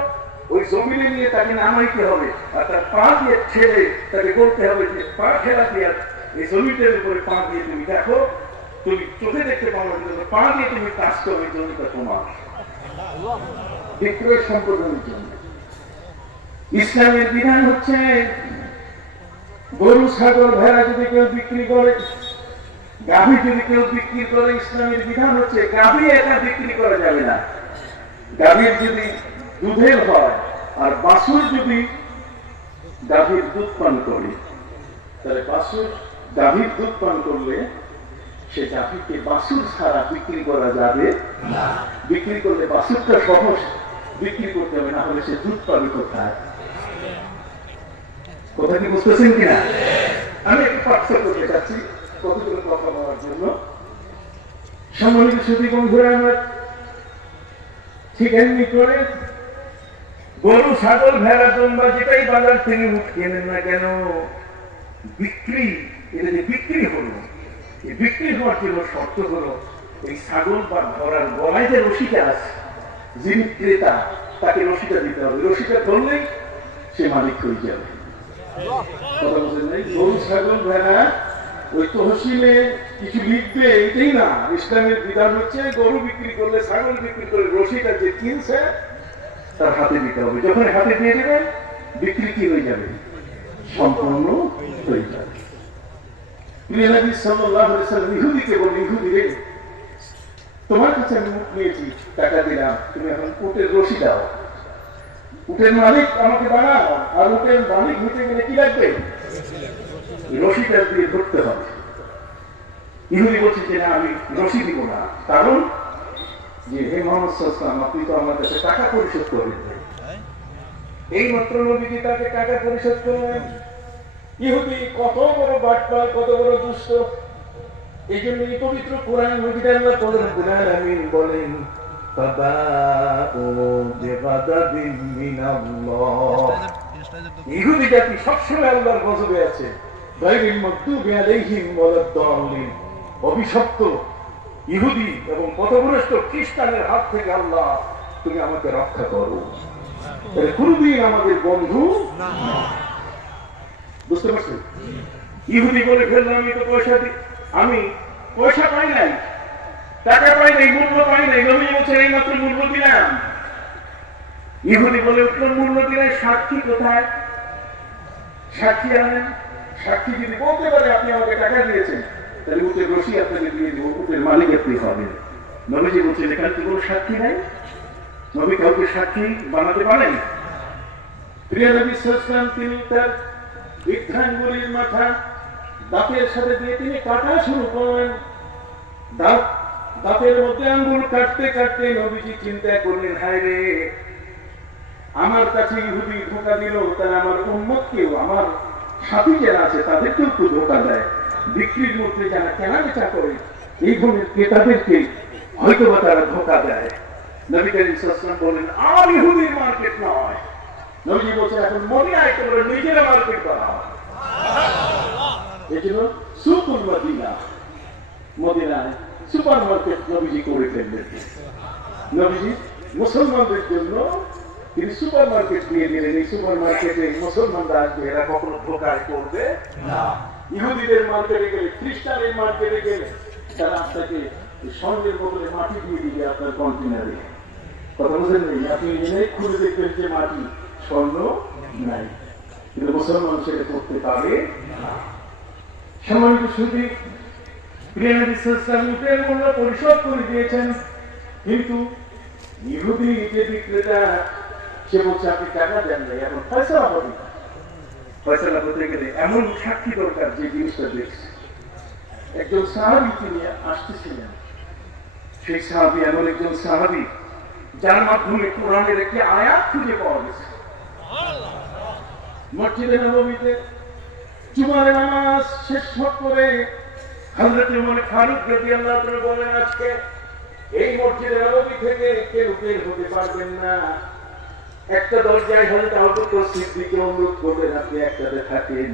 ওই জমিনে নিয়ে তাকে নামাইতে হবে, আর তার পা দিয়ে ছেড়ে তাকে বলতে হবে যে পা ঠেলা দিয়ে এই জমিটার উপরে পা দিয়ে তুমি দেখো, তুমি চোখে দেখতে পাও না, কিন্তু পা দিয়ে তুমি কাজ করো, এই জমিটা তোমার, বিক্রয় সম্পাদনের জন্য। ইসলামের বিধান হচ্ছে গরু, ছাগল, ভেড়া যদি কেউ বিক্রি করে, গাভী যদি কেউ বিক্রি করে, ইসলামের বিধান হচ্ছে গাভী একা বিক্রি করা যাবে না। গাভীর যদি দুধের হয় আর বাছুর যদি গাভীর দুধ পান করে, তাহলে বাছুর গাভীর দুধ পান করলে সে গাভীকে বাছুর ছাড়া বিক্রি করা যাবে না। বিক্রি করলে বাছুরটা সহজ বিক্রি করতে হবে, না হলে সে দুধ পাবে কোথায়? কথা কি বুঝতেছেন কিনা? আমি একটু পার্থক্য করতে চাচ্ছি কতগুলো কথা বলার জন্য। সম্মানিত সুধী বন্ধুরা, আমার ঠিক এমনি করে গরু, ছাগল, ভেড়া, দুম্বা যেটাই বাজার থেকে কেনেন না কেন, বিক্রি, এটা যে বিক্রি হলো, এই বিক্রি হওয়ার জন্য শর্ত হলো এই ছাগল বা ভেড়ার গলায় যে রশিটা আছে, যিনি ক্রেতা তাকে রশিটা দিতে হবে। রশিটা ধরলেই সে মালিক হয়ে যাবে। কথা বলছেন নাই? গরু, ছাগল, ভেড়া ওই তহসিলে কিছু লিখবে এটাই না। ইসলামের বিধান হচ্ছে গরু বিক্রি করলে, ছাগল বিক্রি করলে রশিটা যে কিনছে তার হাতে দিতে হবে। যখন হাতে দিয়ে দেবেন বিক্রি কি হয়ে যাবে? সম্পূর্ণ হয়ে যাবে। নবী সাল্লাল্লাহু আলাইহি ওয়াসাল্লাম ইহুদিকে বললেন, ইহুদি রে, তোমার কাছে আমি উট নিয়েছি, টাকা দিলাম, তুমি এখন উটের রশি দাও, উটের মালিক আমাকে বানাও। আর উটের মালিক হতে গেলে কি লাগবে? রশিটা দিয়ে ধরতে হবে। ইহুদি বলছে যে না, আমি রশি দিব না। কারণ যে হে মুহাম্মদ সাল্লাল্লাহু আলাইহি ওয়াসাল্লাম, আপনি তো আমার কাছে টাকা পরিশোধ করলেন। এই মাত্র নবীজি তাকে টাকা পরিশোধ করলেন। ইহুদি কত বড় বাটপার, কত বড় দুষ্ট। এই জন্য এই পবিত্র কোরআন মজিদে আল্লাহ রব্বুল আলামিন বলেন, ইহুদি জাতি সবসময় আল্লাহর গজবে আছে। গায়রিল মাগদুবি আলাইহিম ওয়ালাদ-দাল্লিন, অভিশপ্ত ইহুদি এবং পথভ্রষ্ট খ্রিস্টানের হাত থেকে আল্লাহ তুমি আমাকে রক্ষা করো। কোনদিন আমাদের বন্ধু না। বুঝতে পারছেন? ইহুদি বলে ফেললাম, আমি পয়সা পাই নাই, টাকা পাই নাই, মূল্য পাই নাই। নবী বলছেন এই মাত্র মূল্য দিলাম। ইহুদি বলে উঠল, মূল্য দিলে সাক্ষী কোথায়? সাক্ষী আনেন। সাক্ষী যদি বলতে পারে আপনি আমাকে টাকা দিয়েছেন, তাহলে উটের রশি আপনাকে দিয়ে দিব, উটের মালিক আপনি হবেন। নবীজি বলছেন এখানে কি কোনো সাক্ষী নাই? নবী কাউকে সাক্ষী বানাতে পারেন? প্রিয় নবী সাল্লাল্লাহু আলাইহি ওয়াসাল্লাম তিনি তার বৃদ্ধাঙ্গুলির মাথা দাঁতের সাথে দিয়ে তিনি কাটা শুরু করলেন। দাঁতের মধ্যে আঙ্গুল কাটতে কাটতে নবীজি চিন্তা করলেন, হায় রে, আমার কাছে ইহুদি ধোঁকা দিল, তারা আমার উম্মতকেও, আমার সাথী যারা আছে তাদেরকেও একটু ধোঁকা দেয়। বিক্রির মধ্যে যারা কেনা বেচা করে এই ধরনের ক্রেতাদেরকে হয়তো বা তারা ধোঁকা দেয়। নবী করিম সাল্লাল্লাহু আলাইহি ওয়াসাল্লাম বলেন, আর ইহুদির মার্কেট নয়। নবীজি বলছেন এখন মদিনায় তোমরা নিজেরা মার্কেট বানাও। এই জন্য সুকুল মদিনা, মদিনায় সুপার মার্কেট নবীজি করে ফেললেন। নবীজি মুসলমানদের জন্য তিনি সুপার মার্কেট দিয়ে দিলেন। এই সুপার মার্কেটে মুসলমানরা আসবে, এরা কখনো ধোঁকায় করবে না। ইহুদিদের মার্কেটে গেলে, খ্রিস্টানের মার্কেটে গেলে তারা আপনাকে স্বর্ণের বদলে মাটি দিয়ে দিবে আপনার কন্টেনারে। কথা বুঝলেন নেই? আপনি এনে খুলে দেখবেন যে মাটি, স্বর্ণ নাই। কিন্তু মুসলমান সেটা করতে পারে না। সম্মানিত সুধী, প্রিয় নবী সাল্লাল্লাহু আলাইহি ওয়াসাল্লাম উটের মূল্য পরিশোধ করে দিয়েছেন, কিন্তু ইহুদি যে বিক্রেতা সে বলছে আপনি টাকা দেন নাই, এখন ফয়সালা হবে। ফয়সালা করতে গেলে এমন সাক্ষী দরকার যে জিনিসটা দেখছে। একজন সাহাবী তিনি আসতেছিলেন। সেই সাহাবী এমন একজন সাহাবী যার মাধ্যমে কোরআনের একটি আয়াত খুঁজে পাওয়া গেছে। মসজিদে নববীতে জুমার নামাজ শেষ করে হযরত ওমর ফারুক রাদিয়াল্লাহু তাআলা বলেন, আজকে এই মসজিদে নববী থেকে কেউ বের হতে পারবেন না। একটা দরজায় হযরত আবু বকর সিদ্দিককে অনুরোধ করলেন আপনি একটাতে থাকেন,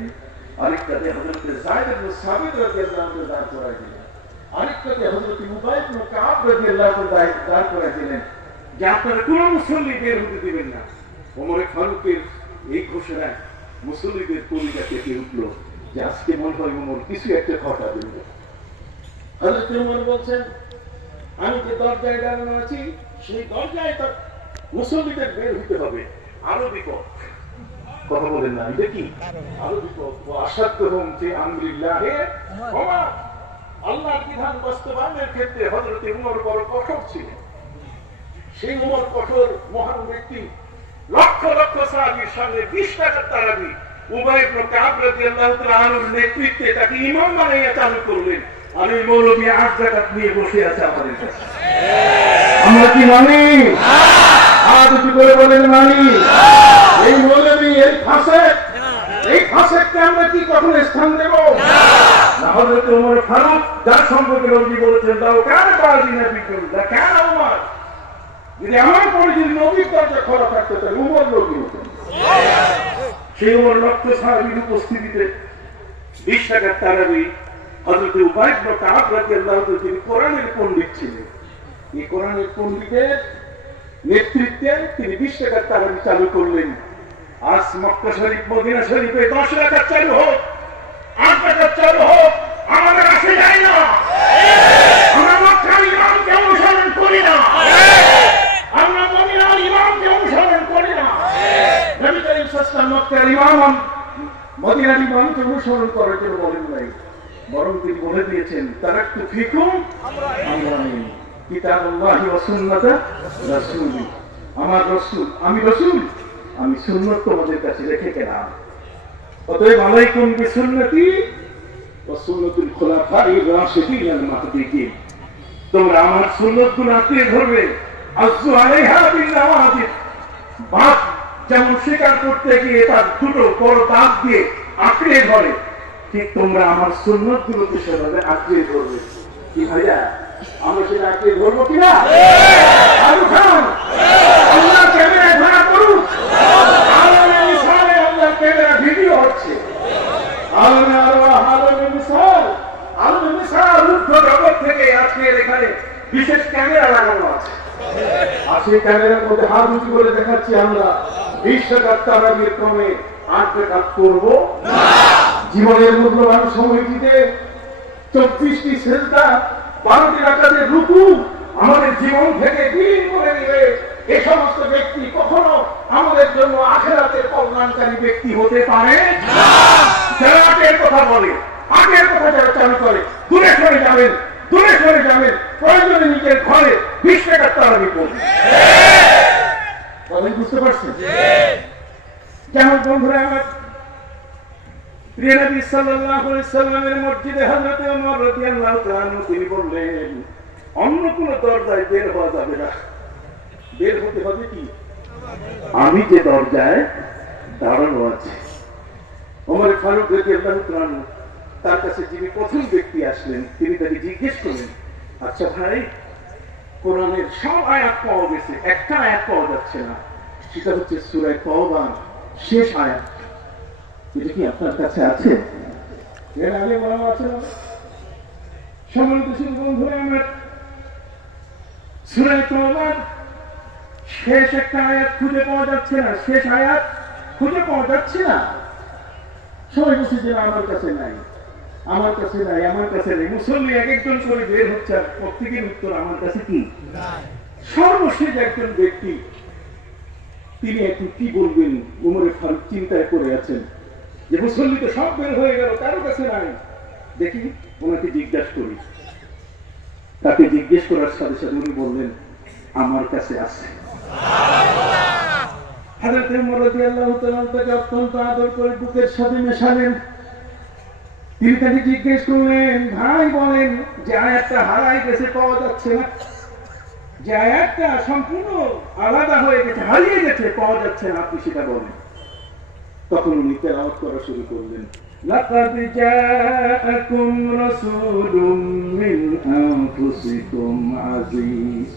আরেকটাতে হযরত যায়েদ ইবনে সাবিত রাদিয়াল্লাহু তাআলা দাঁড় করাই দিলেন, আরেকটাতে হযরত উবাই ইবনে কাব রাদিয়াল্লাহু তাআলা দাঁড় করাই দিলেন যে আপনারা কোন মুসল্লি বের হতে দিবেন না। ওমর ফারুকের এই ঘোষণায় মুসল্লিদের কলিজা কেঁপে উঠল যে আজকে মনে হয় ওমর কিছু একটা ঘটাবেন। হযরত ওমর বলছেন, আমি যে দরজায় দাঁড়ানো আছি সেই দরজায় তার মুসল্লিদের বের হতে হবে। আরো বিপদ, কথা বলেন না, এটা কি আরো বিপদ? আসাদুহুম ফি আমরিল্লাহি ওমর, আল্লাহর বিধান বাস্তবায়নের ক্ষেত্রে হযরত ওমর বড় কঠোর ছিলেন। সেই ওমর কঠোর মহান ব্যক্তি, লক্ষ লক্ষ সাহাবীর সামনে 20 টাকার তারাবি উবাই ইবনে কাব রাদিয়াল্লাহু তাআলা আনহুর নেতৃত্বে তাকে ইমাম বানিয়ে চালু করলেন। আর এই মৌলবী 8 জাকাত নিয়ে বসে আছে আমাদের কাছে। আমরা কি মানি? হাত উঁচু করে বলেন মানি। এই মৌলবী, এই ফাসেককে আমরা কি কখনো স্থান দেব? না হযরত ওমর ফারুক যার সম্পর্কে নবী বলেছেন, দাও কেন বাজি না বিকুল দা কেন ওমর, যদি আমার পরে যদি নবীর দরজা খোলা থাকতো তাহলে ওমর নবী হতেন। সেই ওমর লক্ষ সাহাবীর উপস্থিতিতে 20 টাকার তারাবি হযরত উবাই ইবনে কাব রাদিয়াল্লাহু তাআলা যিনি কোরআনের পণ্ডিত ছিলেন, এই কোরআনের পণ্ডিতের নেতৃত্বে তিনি 20 টাকার তারাবি চালু করলেন। আজ মক্কা শরীফ মদিনা শরীফে 10 রাকাত চালু হোক, 8 রাকাত চালু হোক, আমাদের আসে যায় না। আমরা মক্কার ইমামকে অনুসরণ করি না, আমরা মদিনার ইমামকে অনুসরণ করি না। নবী করিম সাল্লাল্লাহু আলাইহি ওয়াসাল্লাম মক্কার ইমাম মদিনার ইমামকে অনুসরণ করার জন্য বলেন নাই, বরং তিনি বলে দিয়েছেন তারাকতু ফিকুম আমরাইন কিতাবুল্লাহি ওয়া সুন্নাতা রাসূলি, আমার রাসূল, আমি রাসূল, আমি সুন্নাত তোমাদের কাছে রেখে গেলাম। অতএব আলাইকুম বিসুন্নতি ওয়া সুন্নাতুল খুলাফায়ে রাশিদিন আল মাহদিয়িন, তোমরা আমার সুন্নাতগুলো আঁকড়ে ধরবে। আযু আলাইহা বিন নাওয়াজিদ, বাপ যেমন শিকার করতে গিয়ে তার দুটো বড় দাঁত দিয়ে আঁকড়ে ধরে, ঠিক তোমরা আমার সুন্নাতগুলোকে সেভাবে আঁকড়ে ধরবে। কি ভাইয়া, আমরা সেটা আঁকড়ে ধরবো কিনা? আল্লাহ ক্যামেরা ধরা করুক, আলমে মিসালে আল্লাহ ক্যামেরা ভিডিও হচ্ছে, আলমে আরওয়াহ, আলমে মিসাল, আলমে মিসাল রুদ্ধ জগৎ থেকে আজকে এখানে বিশেষ ক্যামেরা লাগানো আছে। আর সেই ক্যামেরার মধ্যে হাত উঁচু করে দেখাচ্ছি আমরা 20 টাকার তারাবির ক্রমে 8 রাকাত করব না। জীবনের মূল্যবান সময়টিতে 24টি সিজদা, 12টি রাকাতের রুকু আমাদের জীবন থেকে বিলীন করে দিলে এই সমস্ত ব্যক্তি কখনো আমাদের জন্য আখিরাতের কল্যাণকারী ব্যক্তি হতে পারে না। যারা আগের কথা বলে, আগের কথা যারা চালু করে, দূরে সরে যাবেন, দূরে সরে যাবেন। প্রয়োজনে নিজের ঘরে 20 টাকার তারাবি পড়বেন। কথা বুঝতে পারছেন? যেমন বন্ধুরা আমার, প্রিয় নবী সাল্লাল্লাহু আলাইহি ওয়াসাল্লামের মসজিদে হযরত ওমর রাদিয়াল্লাহু তাআলা আনহু তিনি বললেন, অন্য কোন দরজায় বের হওয়া যাবে না, বের হতে হবে কি আমি যে দরজায় দাঁড়ানো আছে। ওমর ফারুক রাদিয়াল্লাহু তাআলা আনহু তার কাছে যিনি প্রথম ব্যক্তি আসলেন, তিনি তাকে জিজ্ঞেস করলেন, আচ্ছা ভাই, কোরআনের সব আয়াত পাওয়া গেছে, একটা আয়াত পাওয়া যাচ্ছে না, সেটা হচ্ছে সূরা তাওবার শেষ আয়াত, এটা কি আপনার কাছে আছে? এর আগে বলা আছে না? সম্মানিত বন্ধুরা আমার, সূরা তাওবার শেষ একটা আয়াত খুঁজে পাওয়া যাচ্ছে না, শেষ আয়াত খুঁজে পাওয়া যাচ্ছে না। সবাই বলছে যে আমার কাছে নাই, আমার কাছে নাই, আমার কাছে নেই। মুসল্লি এক একজন করে বের হচ্ছে, আর প্রত্যেকের উত্তর আমার কাছে কি নাই। সর্বশেষ একজন ব্যক্তি, তিনি এখন কি বলবেন? ওমর ফারুক চিন্তায় পড়ে আছেন যে মুসল্লি তো সব বের হয়ে গেল, কারো কাছে নাই। দেখি ওনাকে জিজ্ঞাসা করি। তাকে জিজ্ঞেস করার সাথে সাথে উনি বললেন, আমার কাছে আছে। হযরত ওমর রাদিয়াল্লাহু তাআলা তাকে অত্যন্ত আদর করে বুকের সাথে মেশালেন। তিনি তাকে জিজ্ঞেস করলেন, ভাই বলেন, যে আয়াতটা হারাই গেছে, পাওয়া যাচ্ছে না, যে আয়াতটা সম্পূর্ণ আলাদা হয়ে গেছে, হারিয়ে গেছে, পাওয়া যাচ্ছে না, আপনি সেটা বলেন। তখন উনি তেলাওয়াত করা শুরু করলেন, লাকাদ জাআকুম রাসূলুম মিন আনফুসিকুম আজিজ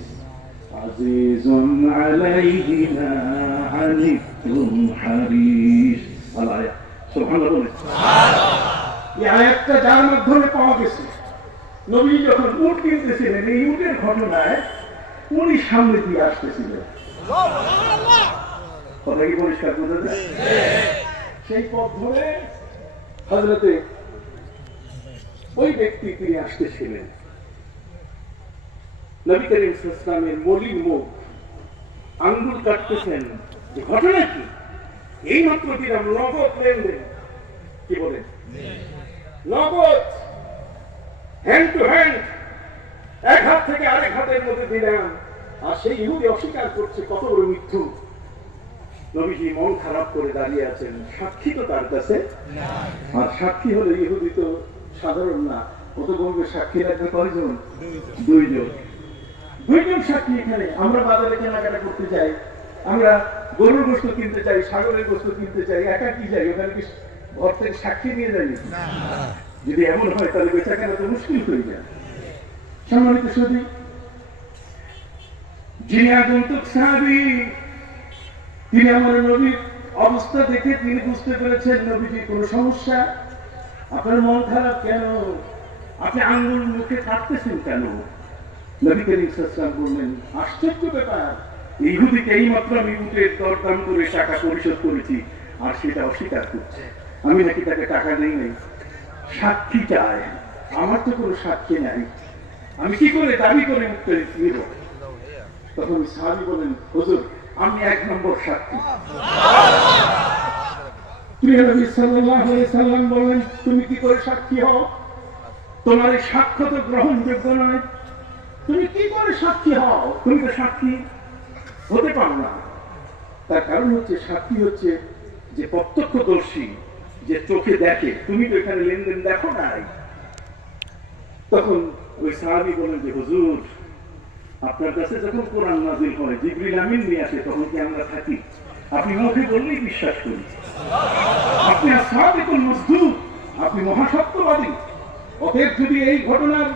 আজিজুন আলাইহি মা আনিতুম হারিস। আল্লাহ, সুবহানাল্লাহ, সুবহানাল্লাহ। এই আয়াতটা যার মাধ্যমে পাওয়া গেছে, নবী যখন উট কিনতেছিলেন, এই উটের ঘটনায় উনি সামনে দিয়ে আসতেছিলেন। কথা কি পরিষ্কার বোঝা যায়? সেই পথ ধরে হযরতে ওই ব্যক্তি তিনি আসতেছিলেন। নবী করিম সাল্লাল্লাহু আলাইহি ওয়াসাল্লামের মলিন মুখ, আঙ্গুল কাটতেছেন। ঘটনা কি? এই মাত্র দিলাম নগদ লেনদেন, কি বলেন, নগদ, হ্যান্ড টু হ্যান্ড, এক হাত থেকে আরেক হাতের মধ্যে দিলাম। আর সেই ইহুদি অস্বীকার করছে, কত বড় মিথ্যু। নবীজি মন খারাপ করে দাঁড়িয়ে আছেন, সাক্ষী তো তার কাছে, আর সাক্ষী হলে ইহুদি তো সাধারণ না, কত বলবে সাক্ষী লাগবে কয়জন? দুইজন। দুইজন সাক্ষী এখানে। আমরা বাজারে কেনাকাটা করতে চাই, আমরা গরুর গোশত কিনতে চাই, ছাগলের গোশত কিনতে চাই, একা কি যাই? ওখানে কি ঘর থেকে সাক্ষী নিয়ে যাই? যদি এমন হয় তাহলে বেচা কেনা তো মুশকিল হয়ে যায়। সম্মানিত সুধী, যিনি আগন্তুক সাহাবী, তিনি আমার নবীর অবস্থা দেখে তিনি বুঝতে পেরেছেন নবীজির কোন সমস্যা। আপনার মন খারাপ কেন? আপনি আঙ্গুল মুখে কাটতেছেন কেন? নবী করিম সাল্লাল্লাহু আলাইহি ওয়াসাল্লাম বললেন, আশ্চর্য ব্যাপার, ইহুদিকে এইমাত্র আমি উটের দরদাম করে টাকা পরিশোধ করেছি আর সেটা অস্বীকার করছে। আমি নাকি তাকে টাকা নেই নাই, সাক্ষী চাই। আমার তো কোনো সাক্ষী নাই, আমি কি করে দাবি করে উঠতে নিব? তখন সাহাবী বলেন, হুজুর আমি 1 নম্বর সাক্ষী। প্রিয় নবী সাল্লাল্লাহু আলাইহি সাল্লাম বলেন, তুমি কি করে সাক্ষী হও? তোমার এই সাক্ষ্য তো গ্রহণযোগ্য নয়। তুমি কি করে সাক্ষী হও? তুমি তো সাক্ষী হতে পারো না। তার কারণ হচ্ছে, সাক্ষী হচ্ছে যে প্রত্যক্ষদর্শী, যে চোখে দেখে। তুমি তো এখানে লেনদেন দেখো নাই। তখন ওই সাহাবী বলেন যে, হুজুর আপনার কাছে যখন কোরআন নাযিল হয়, জিবরিল আমিন নিয়ে আসে, তখন কি আমরা থাকি? আপনি মুখে বললেই বিশ্বাস করি। আপনি আসহাবুল মাসদুক, আপনি মহাসত্যবাদী। অতএব যদি এই ঘটনার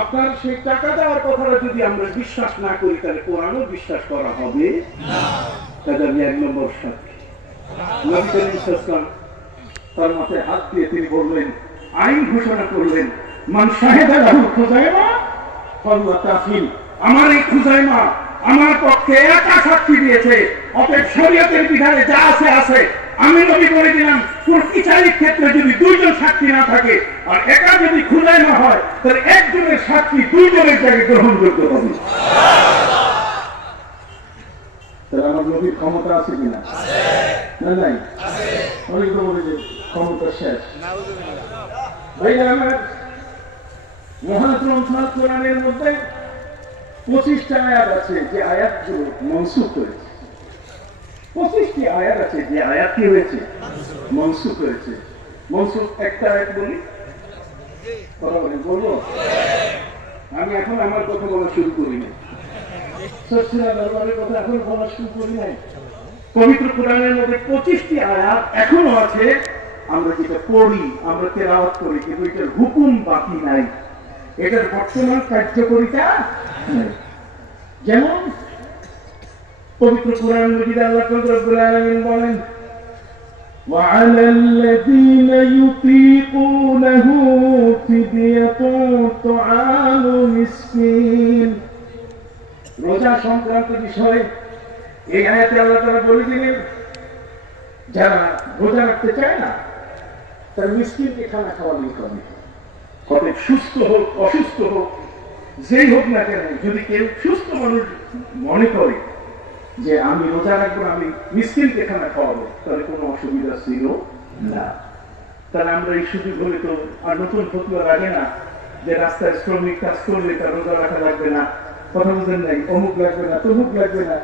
আপনার সেই টাকা দেওয়ার কথাটা যদি আমরা বিশ্বাস না করি, তাহলে কোরআনও বিশ্বাস করা হবে না। তাহলে আমি 1 নম্বর সাক্ষী। নবী করিম সাল্লাল্লাহু আলাইহি ওয়াসাল্লাম তার মাথায় হাত দিয়ে তিনি বললেন, আইন ঘোষণা করলেন, মান শাহিদা লাহু খুযাইমা ফাহুয়া কাফিল। আমার এই খুযাইমা আমার পক্ষে একা সাক্ষী দিয়েছে, অতএব শরীয়তের বিধানে যা আছে আছে। আমি নবী বলে দিলাম, কোন বিচারিক ক্ষেত্রে যদি 2 জন সাক্ষী না থাকে আর একা যদি খুযাইমা হয়, তাহলে একজনের সাক্ষী 2 জনের জায়গায় গ্রহণযোগ্য হবে। তাহলে আমার নবীর ক্ষমতা আছে কিনা? না নাই? অনেক তো বলে যে ক্ষমতা শেষ। ভাইরা আমার, মহান গ্রন্থ কোরআনের মধ্যে 25টা আয়াত আছে যে আয়াতগুলো মনসুখ হয়েছে। 25টি আয়াত আছে যে আয়াত কি হয়েছে? মনসুখ হয়েছে। মনসুখ একটা আয়াত বলি, কথা বলি, বলবো? আমি এখন আমার কথা বলা শুরু করি নাই, সচ্ছিনা দরবারের কথা এখন বলা শুরু করি নাই। পবিত্র কোরআনের মধ্যে 25টি আয়াত এখনো আছে, আমরা যেটা পড়ি, আমরা তেলাওয়াত করি, কিন্তু এটার হুকুম বাকি নাই, এটার বর্তমান কার্যকরিতা নাই। যেমন পবিত্র কোরআন মজিদে আল্লাহ রাব্বুল আলামিন বলেন, وعلى الذين يطيقونه فدية طعام مسكين। রোজা সংক্রান্ত বিষয়ে এই আয়াতে আল্লাহ তাআলা বলে দিলেন, যারা রোজা রাখতে চায় না তারা মিসকিনকে খানা খাওয়ালেই হবে। কবে সুস্থ হোক অসুস্থ হোক, যেই হোক না কেন, যদি কেউ সুস্থ মানুষ মনে করে যে আমি রোজা রাখবো, আমি মিসকিনকে খানা খাওয়াবো, তাহলে কোনো অসুবিধা ছিল না। তাহলে আমরা এই সুযোগ হলে তো আর নতুন ফতোয়া লাগে না যে রাস্তায় শ্রমিক কাজ করলে তার রোজা রাখা লাগবে না, কথা বুঝেন নাই, অমুক লাগবে না, তমুক লাগবে না।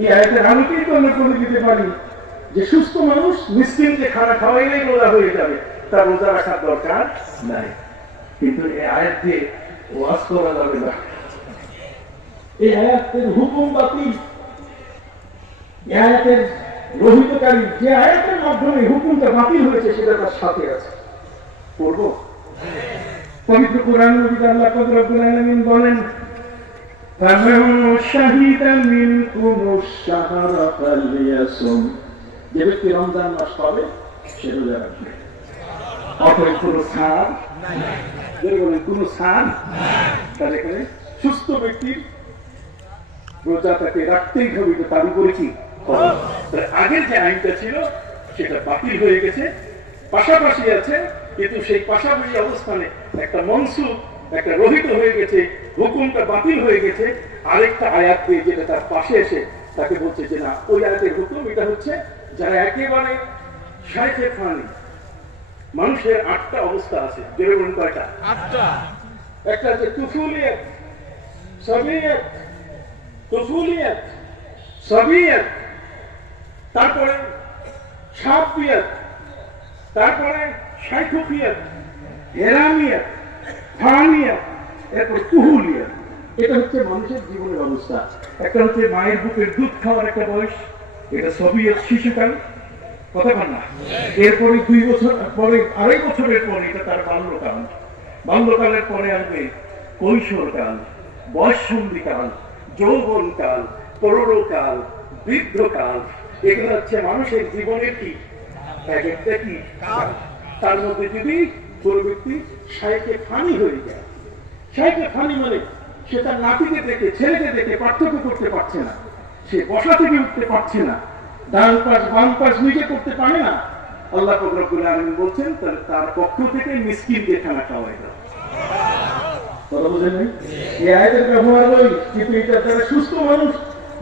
এই আয়াতের আলোকেই তো আমরা করে দিতে পারি যে সুস্থ মানুষ মিসকিনকে খানা খাওয়াইলেই রোজা হয়ে যাবে, তার রোজা রাখার দরকার নাই। কিন্তু এই আয়াত দিয়ে ওয়াজ করা যাবে না। এই আয়াতের হুকুম বাতিল, এই আয়াতের রহিতকারী যে আয়াতের মাধ্যমে হুকুমটা বাতিল হয়েছে সেটা তার সাথে আছে। পড়বো? পবিত্র কোরআন মজিদে আল্লাহ রাব্বুল আলামিন বলেন, ফামান শাহিদা মিনকুমুশ শাহরা ফালইয়াসুম। যে ব্যক্তি রমজান মাস পাবে সে রোজা রাখবে। অতএব কোনো ছাড় নাই, কোনো ছাড় নাই। তাহলে এখানে সুস্থ ব্যক্তির রোজা তাকে রাখতেই হবে, তার উপরে কি আগের যে আইনটা ছিল সেটা বাতিল হয়ে গেছে, পাশাপাশি আছে, কিন্তু সেই পাশাপাশি অবস্থানে একটা মনসুখ, একটা রহিত হয়ে গেছে, হুকুমটা বাতিল হয়ে গেছে আরেকটা আয়াত দিয়ে, যেটা তার পাশে এসে তাকে বলছে যে না, ওই আয়াতের হুকুম এটা হচ্ছে যারা একেবারে শাইখে ফানি। মানুষের 8টা অবস্থা আছে, যেটা বলুন কয়টা? 8টা। একটা হচ্ছে তুফুলিয়াত, সাবিয়াত, তুফুলিয়াত, সাবিয়াত, তারপরে শাবিয়াত, তারপরে শাইখুফিয়াত, হেরামিয়াত, ফানিয়া, এরপর কুহুলিয়া। এটা হচ্ছে মানুষের জীবনের অবস্থা। একটা হচ্ছে মায়ের বুকের দুধ খাওয়ার একটা বয়স, এটা সোভিয়েত শিশুকাল, কথা বল না। এরপরে 2 বছর পরে, 2.5 বছরের পরে এটা তার বাল্যকাল। বাল্যকালের পরে আসবে কৈশোরকাল, বয়ঃসন্ধিকাল, যৌবনকাল, প্রৌঢ়কাল, বৃদ্ধকাল। এগুলো হচ্ছে মানুষের জীবনের কি এক একটা কি কাল। তার মধ্যে যদি কোনো ব্যক্তি সাইকে ফানি হয়ে যায়, সাইকে ফানি মানে সে তার নাতিকে দেখে, ছেলেকে দেখে পার্থক্য করতে পারছে না, সে বসা থেকে উঠতে পারছে না, ডান পাশ বাম পাশ নিজে করতে পারে না, আল্লাহ পাক রব্বুল আলামিন বলছেন তাহলে তার পক্ষ থেকে মিসকিনকে খানা খাওয়াই দাও। কথা বুঝেন নাই? এই আয়াতের ব্যবহার ওই, কিন্তু এটা যারা সুস্থ মানুষ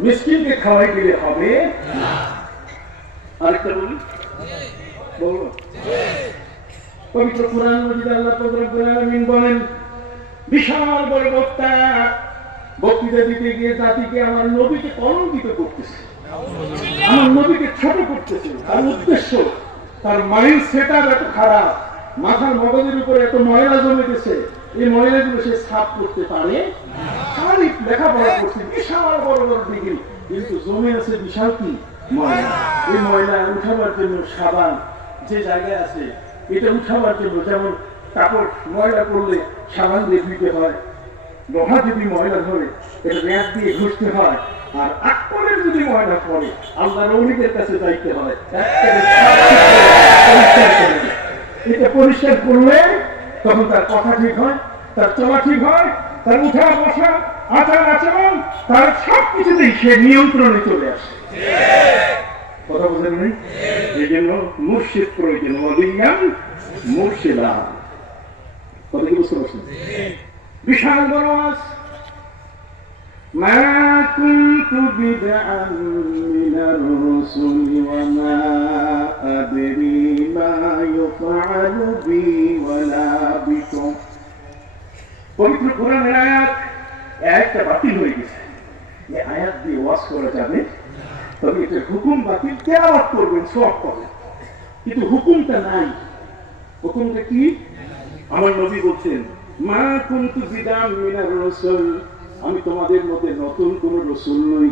মিসকিনকে খাওয়াই দিলে হবে না। আরেকটা বলি, বলবো? পবিত্র কুরআন মজিদে আল্লাহ পাক রব্বুল আলামিন বলেন, বিশাল বড় বক্তা বক্তৃতা দিতে গিয়ে জাতিকে আমার নবীকে কলঙ্কিত করতেছে, আমার নবীকে ছোট করতেছে। তার উদ্দেশ্য, তার মাইন্ড সেটআপ এত খারাপ, মাথার মগজের উপরে এত ময়লা জমে গেছে, এই ময়লাগুলো সে সাফ করতে পারে না। সারি লেখাপড়া করছে, বিশাল বড় বড় ডিগ্রি, কিন্তু জমে আছে বিশাল কি ময়লা। এই ময়লা উঠাবার জন্য সাবান যে জায়গায় আছে, এটা উঠাবার জন্য যেমন কাপড় ময়লা করলে সাবান দিয়ে ধুইতে হয়, লোহা যদি ময়লা ধরে এটা ম্যাট দিয়ে ঘষতে হয়, আর আকবরের যদি ময়লা পড়ে আল্লাহর ওলিদের কাছে যাইতে হয়, এটা পরিষ্কার করলে তখন তার কথা ঠিক হয়, তার চলা ঠিক হয়, তার উঠা বসা আচার আচরণ, তার সবকিছুতেই সে নিয়ন্ত্রণে চলে আসে। কথা বুঝেন নাই? এই জন্য মুর্শিদ প্রয়োজন, মুর্শিদা। কথা কি বুঝতে পারছেন? বিশাল বড় আজ, মা কুনতু বিদআন মিনার রাসূলি ওয়া মা আদরি মা ইউফআলু বি ওয়ালা বিকুম। পবিত্র কোরআনের আয়াত, একটা বাতিল হয়ে গেছে। এই আয়াত দিয়ে ওয়াজ করা যাবে, তবে এটার হুকুম বাতিল, তেলাওয়াত করবেন, সওয়াব পাবেন, কিন্তু হুকুমটা নাই। হুকুমটা কি? আমার নবী বলছেন, মা কুনতু বিদআন মিনার রাসূল, আমি তোমাদের মধ্যে নতুন কোন রসুল নই।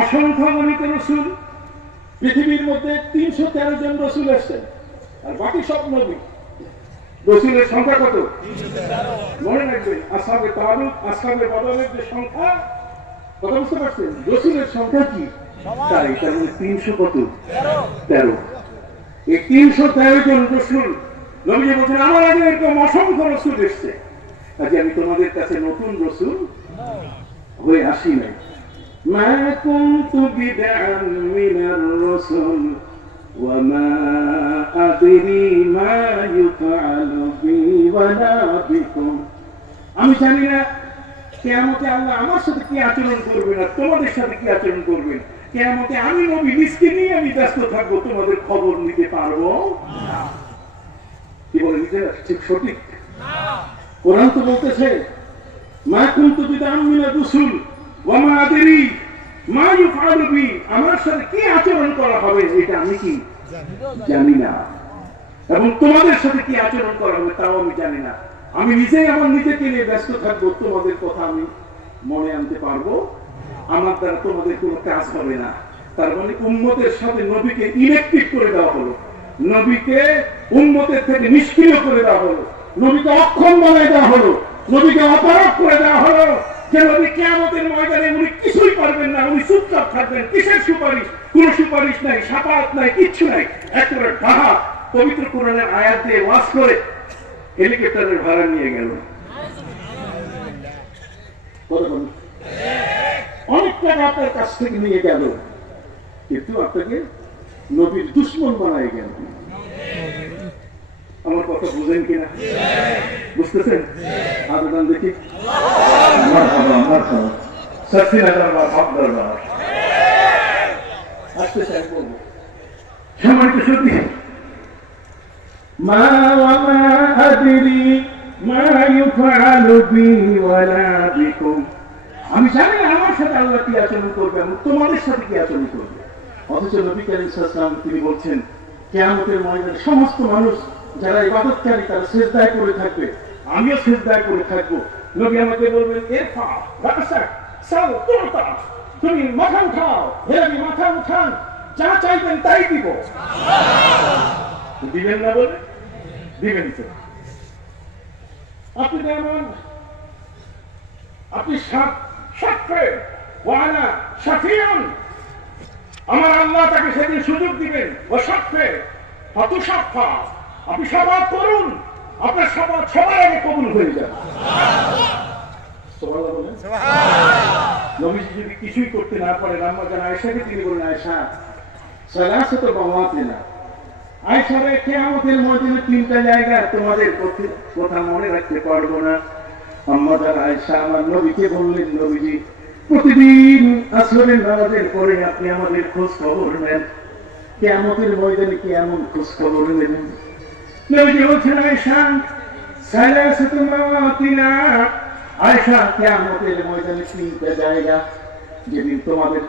অসংখ্য গণিত রসুল, পৃথিবীর মধ্যে 313 জন রসুল আসছেন, আর বাকি সব নবী। রসুলের সংখ্যা কত? 313। মনে রাখবেন, আসহাবে তালুক, আসহাবে বদরের যে সংখ্যা, কথা বুঝতে পারছেন? রসুলের সংখ্যা কি? তাই তার মধ্যে 300 কত? 13। এই 313 জন রসুল, নবী বলছেন আমার আগে এরকম অসংখ্য রসুল এসছে, আজকে আমি তোমাদের কাছে নতুন রসুল হয়ে আসি নাই। মা কুনতু বিদআন মিনার রাসূল ওয়া মা আদরি মা ইউফআলু বি ওয়ালা বিকুম। আমি জানি না কিয়ামতে আল্লাহ আমার সাথে কি আচরণ করবেন আর তোমাদের সাথে কি আচরণ করবেন। কিয়ামতে আমি নবী নিজকে নিয়ে আমি ব্যস্ত থাকবো, তোমাদের খবর নিতে পারবো না। কি বলে নিতে ঠিক সঠিক? কোরআন তো বলতেছে, মা কুনতু বিদআন মিনার রাসূল ওয়া মা আদরি মা ইউফআলু বি, আমার সাথে কি আচরণ করা হবে এটা আমি কি জানি না, এবং তোমাদের সাথে কি আচরণ করা হবে তাও আমি জানি না। আমি নিজেই আমার নিজেকে নিয়ে ব্যস্ত থাকবো, তোমাদের কথা আমি মনে আনতে পারবো, আমার দ্বারা তোমাদের কোনো কাজ হবে না। তার মানে উম্মতের সাথে নবীকে ইলেকট্রিক করে দেওয়া হলো, নবীকে উম্মতের থেকে নিষ্ক্রিয় করে দেওয়া হলো, নবীকে অক্ষম বানায় দেওয়া হলো, নবীকে অপরাধ করে দেওয়া হলো, যে নবী কিয়ামতের ময়দানে উনি কিছুই পারবেন না, উনি চুপচাপ থাকবেন। কিসের সুপারিশ? কোন সুপারিশ নাই, শাফাআত নাই, কিচ্ছু নাই, একেবারে ডাহা। পবিত্র কোরআনের আয়াত দিয়ে ওয়াজ করে হেলিকপ্টারের ভাড়া নিয়ে গেল, অনেক টাকা আপনার কাছ থেকে নিয়ে গেল, কিন্তু আপনাকে নবীর দুশ্মন বানায় গেল। আমার কথা বুঝেন কিনা? বুঝতেছেন? আবেদন দেখি, আসতে চাই বলবো সম্মানিত সত্যি, মা ওয়া মা আদরি মা ইউফআলু বি ওয়ালা বিকুম। আমি জানি আমার সাথে আল্লাহ কি আচরণ করবে এবং তোমাদের সাথে কি আচরণ করবে। অথচ নবী কারীম সাল্লাল্লাহু আলাইহি ওয়াসাল্লাম তিনি বলছেন, কিয়ামতের ময়দানে সমস্ত মানুষ যারা ইবাদতকারী তারা সিজদায় পড়ে থাকবে, আমিও সিজদায় করে থাকবো। নবী আমাকে বলবেন ইরফা রাসাক সাল তুতা, তুমি মাথা উঠাও, হে নবী মাথা উঠান, যা চাইবেন তাই দিব। দিবেন না বলে? দিবেন তো। আপনি যেমন আপনি সাফে ওয়ানা শাফিউন, আমার আল্লাহ তাকে সেদিন সুযোগ দিবেন, ও সাফে হাতু সাফা, আপনি সাবাত করুন, আপনার সাবাত সবার আগে কবুল হয়ে যাবে। সুবহানাল্লাহ বলেন। নবীজি যদি কিছুই করতে না পারেন, আম্মা জান আয়েশাকে তিনি বলেন, আয়েশা সালাসাতু বাওয়াতিনা, আয়েশা রে কিয়ামতের ময়দানে তিনটা জায়গা তোমাদের কথা মনে রাখতে পারবো না। আম্মা জান আয়েশা আমার নবীকে বললেন, নবীজি প্রতিদিন আসরের নামাজের পরে আপনি আমাদের খোঁজ খবর নেন, কিয়ামতের ময়দানে কি এমন খোঁজ খবর নেবেন? নবীজি বলছেন, আয়েশা সালাসাতু বাওয়াতিনা, আয়েশা কিয়ামতের ময়দানে তিনটা জায়গা যেদিন তোমাদের